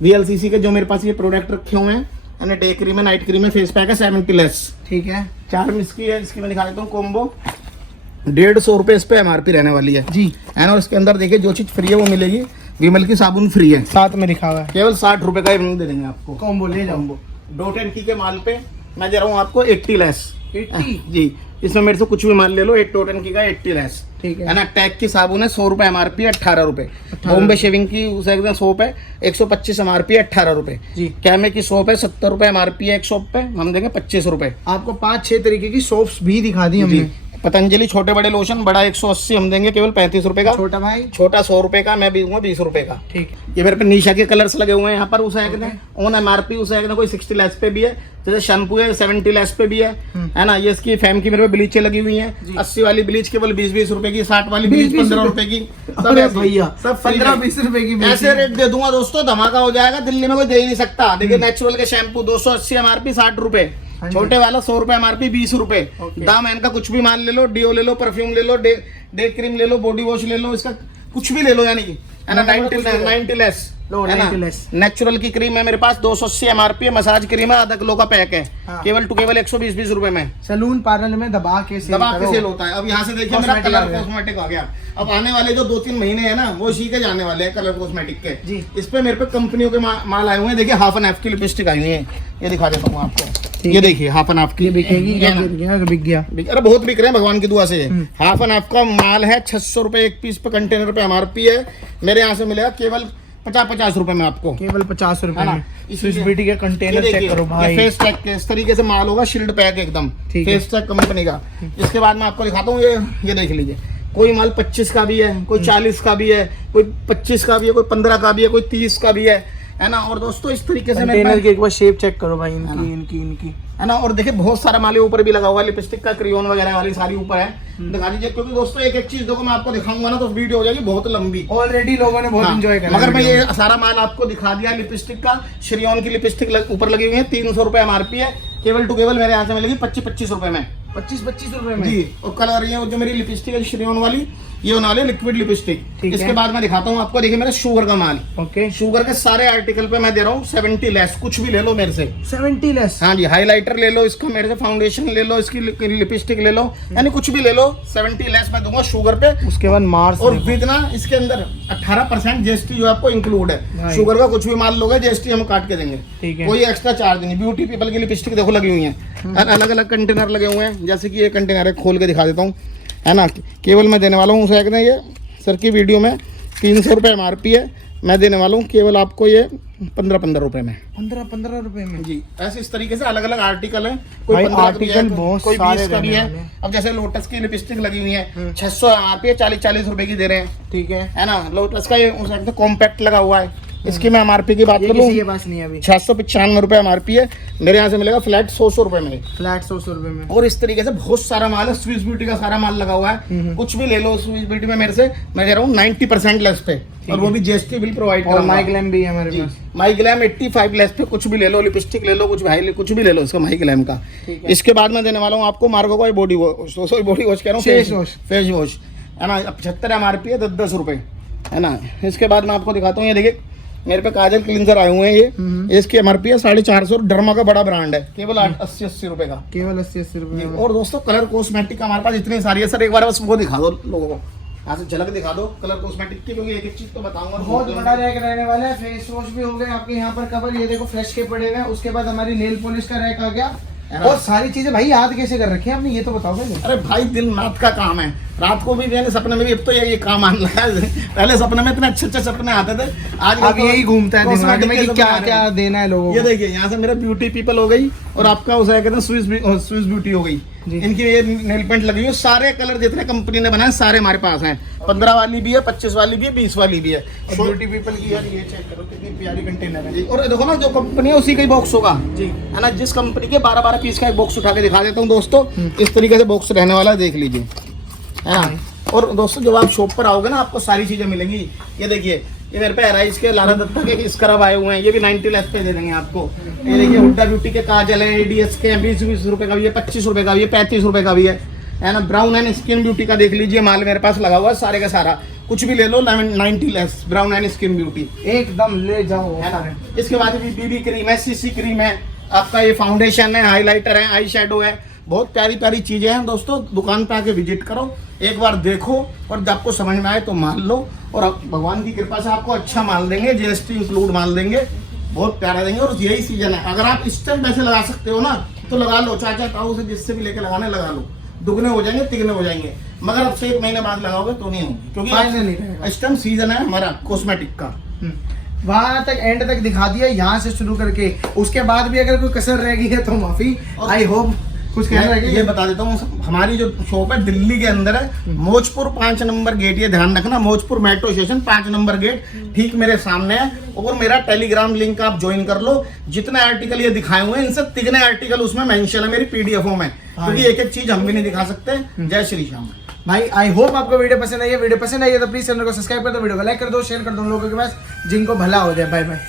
VLCC के जो मेरे पास ये प्रोडक्ट रखे हुए हैं, है ना, डे क्रीम है, नाइट क्रीम है, फेस पैक है, 70 लेस। ठीक है। 4 मिस की है, इसकी मैं दिखा देता हूँ कॉम्बो, 150 रुपये इस पे MRP रहने वाली है जी। है ना, और इसके अंदर देखिए जो चीज़ फ्री है वो मिलेगी, विमल की साबुन फ्री है, साथ में लिखा हुआ है, केवल 60 रुपये का ही दे देंगे आपको। कॉम्बो ले जाओ। डॉट एंड की के माल पे मैं दे रहा हूँ आपको 80 लेस। 80 जी, इसमें मेरे से कुछ भी माल ले लो, एक डॉट एंड की का 80 लेस। ठीक है ना, टैग की साबुन है, 100 रुपये MRP है, 18 रुपये। बॉम्बे शेविंग की उसे एकदम सोप है, 125 MRP है, 18 रुपये। जी। कैमे की सोप है, 70 रुपये MRP है, एक सोप पे हम देंगे 25 रुपये। आपको 5-6 तरीके की सोप्स भी दिखा दी हमने। पतंजलि छोटे बड़े लोशन, बड़ा 180 हम देंगे केवल 35 रुपये का। छोटा भाई, छोटा 100 रुपये का, मैं भी दूंगा 20 रुपये का। ठीक। ये मेरे पे निशा के कलर्स लगे हुए हैं यहाँ पर, उसे ऑन MRP उसे कोई 60 लेस पे भी है, जैसे शैम्पू है 70 लेस पे भी है ना। ये इसकी फैम की मेरे पे ब्लीचें लगी हुई हैं, 80 वाली ब्लीच केवल 20 रुपए की, 60 वाली ब्लीच 15 रुपए की, सब भैया सब 15-20 रुपए की ऐसे रेट दे दूंगा दोस्तों, धमाका हो जाएगा, दिल्ली में कोई दे ही नहीं सकता। देखिए नेचुरल के शैम्पू 280 MRP, 60 रुपए, छोटे वाला 100 रुपए MRP, 20 रुपए। दाम इनका कुछ भी माल ले लो, डिओ ले लो, परफ्यूम ले लो, डे क्रीम ले लो, बॉडी वॉश ले लो, इसका कुछ भी ले लो, यानी कि है ना, 90 लेस। नेचुरल की क्रीम है मेरे पास, 280 MRP है, मसाज क्रीम है, आधा किलो का पैक है, केवल 120 रुपए में। सैलून पार्लर में दबा के सेल होता है। अब यहाँ से देखिए मेरा कलर कॉस्मेटिक आ गया। अब आने वाले जो 2-3 महीने हैं ना, वो इसी के जाने वाले हैं कलर कॉस्मेटिक के जी। इस पे मेरे पे कंपनियों के माल आए हुए हैं। देखिए हाफ एन हाफ की लिपस्टिक आई हुई है, ये दिखा देता हूँ आपको, ये देखिए हाफ एन हाफ की बिकेगी, बिक गया, अरे बहुत बिक रहे हैं भगवान की दुआ से। हाफ एन हाफ का माल है, 600 रुपए एक पीस पे, कंटेनर पे MRP है, मेरे यहाँ से मिलेगा केवल 50 रुपए में आपको, केवल 50 रुपए में। स्विस ब्यूटी के कंटेनर चेक करो भाई, फेस पैक के इस तरीके से माल होगा, शील्ड पैक एकदम फेस पैक कंपनी का। इसके बाद मैं आपको दिखाता हूँ, ये देख लीजिए, कोई माल 25 का भी है, कोई 40 का भी है, कोई 25 का भी है, कोई 15 का भी है, कोई 30 का भी है ना। और दोस्तों इस तरीके से कंटेनर की एक बार शेप चेक करो भाई, इनकी है ना। और देखिए बहुत सारा माल ऊपर भी लगा हुआ है, लिपस्टिक का, क्रियोन वगैरह वाली सारी ऊपर है, दिखा दीजिए, क्योंकि दोस्तों एक चीज देखो मैं आपको दिखाऊंगा ना तो वीडियो हो जाएगी बहुत लंबी। ऑलरेडी लोगों ने बहुत एंजॉय करा, मगर मैं ये सारा माल आपको दिखा दिया। लिपस्टिक का, श्रियोन की लिपस्टिक ऊपर लगी हुई है, 300 रुपए MRP है, केवल टू केवल मेरे यहाँ से मिलेगी 25 रुपए में, 25 रुपए में जी। और कलर ये जो मेरी लिपस्टिक है श्रियोन वाली, ये होने वाली लिक्विड लिपस्टिक। इसके बाद मैं दिखाता हूँ आपको, देखिए मेरा शुगर का माल, ओके, शुगर के सारे आर्टिकल पे मैं दे रहा हूँ 70 लेस, कुछ भी ले लो मेरे से, 70 लेस। हाँ जी, हाइलाइटर ले लो इसका मेरे से, फाउंडेशन ले लो, इसकी लिपस्टिक ले लो, यानी कुछ भी ले लो, 70 लेस मैं दूंगा शुगर पे। उसके बाद मार्स, और विद ना इसके अंदर 18% GST जो आपको इंक्लूड है। शुगर का कुछ भी माल लोगे GST हम काट के देंगे, ठीक है, कोई एक्स्ट्रा चार्ज नहीं। ब्यूटी पीपल की लिपस्टिक देखो लगी हुई है, अलग अलग कंटेनर लगे हुए हैं, जैसे कि ये कंटेनर है, खोल के दिखा देता हूँ, है ना। केवल मैं देने वाला हूँ उसे, ये सर की वीडियो में 300 रुपये MRP है, मैं देने वाला हूँ केवल आपको ये 15 रुपए में, 15 रुपए में जी। ऐसे इस तरीके से अलग अलग आर्टिकल है, कोई 15 का भी है, कोई 20 का भी है। अब जैसे लोटस की लिपस्टिक लगी हुई है, 600 MRP है, 40 रुपए की दे रहे हैं, ठीक है ना। लोटस का ये कॉम्पैक्ट लगा हुआ है, इसकी मैं MRP की बात ये करूँ, किसी के पास नहीं है अभी। 695 रुपये MRP है। मेरे यहाँ से मिलेगा फ्लैट 100 रुपये में। फ्लैट 100 रुपए में। और इस तरीके से बहुत सारा माल है, स्विस ब्यूटी का सारा माल लगा हुआ है। कुछ भी ले लो स्विस ब्यूटी में मेरे से, मैं कह रहा हूँ 90% लेस पे, और वो भी GST बिल प्रोवाइड और करूंगा। माई ग्लैम भी है हमारे पास। माई ग्लैम 85 लेस पे, कुछ भी ले लो, लिपस्टिक ले लो, कुछ भाई कुछ भी ले लो इसका माई ग्लैम का। इसके बाद मैं देने वाला हूँ आपको मार्गो का बॉडी वॉश, बॉडी वॉश कह रहा हूँ, फेस वॉश है ना। 75 MRP है, 10 रुपये है ना। इसके बाद मैं आपको दिखाता हूँ, ये देखिए मेरे पे काजल क्लींजर आए हुए हैं ये। इसकी MRP है 450, डर्मा का बड़ा ब्रांड है, केवल 80-80 रुपए का, केवल 80-80 रुपए में। और दोस्तों कलर कॉस्मेटिक का हमारे पास इतनी सारी है। सर एक बार बस वो दिखा दो लोगों को, यहाँ से झलक दिखा दो कलर कॉस्मेटिक की, क्योंकि एक एक चीज तो बताऊंगा। बहुत बड़ा रैक रहने वाला है। फेस वॉश भी हो गए आपके यहाँ पर कवर, ये देखो फ्रेश के पड़े हुए हैं। उसके बाद हमारी नेल पॉलिश का रैक आ गया, और सारी चीजें भाई याद कैसे कर रखी है आपने, ये तो बताओ भाई। अरे भाई दिन रात का काम है, रात को भी मैंने सपने में भी, अब तो ये काम आने लगा है। पहले सपने में इतने अच्छे सपने आते थे, आज अब यही घूमता है दिमाग में कि क्या क्या देना है लोगों को। ये देखिए यहाँ से मेरा ब्यूटी पीपल हो गई, और आपका उसे कहते हैं स्विस ब्यूटी हो गई। इनकी ये नेल पेंट लगी हुई है, सारे कलर जितने कंपनी ने बनाए सारे हमारे पास हैं। 15 वाली भी है, 25 वाली भी है, 20 वाली भी है। ब्यूटी पीपल की यार ये चेक करो कितनी प्यारी कंटेनर है। और देखो ना, जो कंपनी है उसी का ही बॉक्स होगा जी, है ना। जिस कंपनी के 12-12 पीस का एक बॉक्स उठा के दिखा देता हूँ दोस्तों, इस तरीके से बॉक्स रहने वाला है, देख लीजिए, है ना। और दोस्तों जब आप शॉप पर आओगे ना, आपको सारी चीजें मिलेंगी। ये देखिए, ये मेरे पे एराइज के लारा दत्ता के स्क्रब आए हुए हैं, ये भी 90 लेस पे दे देंगे आपको। ये देखिए हुड्डा ब्यूटी के काजल है, ADS के 20-20 रुपए का भी है, 25 रुपए का भी है, 35 रुपए का भी है ना। ब्राउन एंड स्किन ब्यूटी का देख लीजिए, माल मेरे पास लगा हुआ है सारे का सारा, कुछ भी ले लो 90 less, brown and skin beauty एकदम ले जाओ, है ना। इसके बाद भी BB क्रीम है, CC क्रीम है, आपका ये फाउंडेशन है, हाईलाइटर है, आई शेडो है, बहुत प्यारी प्यारी चीजें हैं दोस्तों। दुकान पे आके विजिट करो, एक बार देखो, और जब आपको समझ में आए तो मान लो, और भगवान की कृपा से आपको अच्छा माल देंगे, GST इंक्लूड माल देंगे, बहुत प्यारा देंगे। और यही सीजन है, अगर आप इस टाइम पैसे लगा सकते हो ना तो लगा लो, चाचा ताऊ से जिससे भी लेके लगाने लगा लो, दुगने हो जाएंगे, तिगने हो जाएंगे। मगर अब से 1 महीने बाद लगाओगे तो नहीं होंगे, क्योंकि इस टाइम सीजन है हमारा कॉस्मेटिक का। वहां तक एंड तक दिखा दिया, यहाँ से शुरू करके। उसके बाद भी अगर कोई कसर रह गई है तो माफी। आई होप कुछ कहना है। ये बता देता हूँ, हमारी जो शॉप है दिल्ली के अंदर है, मौजपुर 5 नंबर गेट, ये ध्यान रखना, Maujpur metro station 5 number gate ठीक मेरे सामने है। और मेरा टेलीग्राम लिंक आप ज्वाइन कर लो, जितने आर्टिकल ये दिखाए हुए हैं इनसे तिगने आर्टिकल उसमें मेंशन है मेरी PDF में, क्योंकि एक एक चीज हम भी नहीं दिखा सकते। जय श्री श्याम भाई। आई होप आपको वीडियो पसंद आई है। वीडियो पसंद आई है तो प्लीज चैनल को सब्सक्राइब कर दो, वीडियो को लाइक कर दो, शेयर कर दो उन लोगों के पास जिनको भला हो जाए। Bye bye.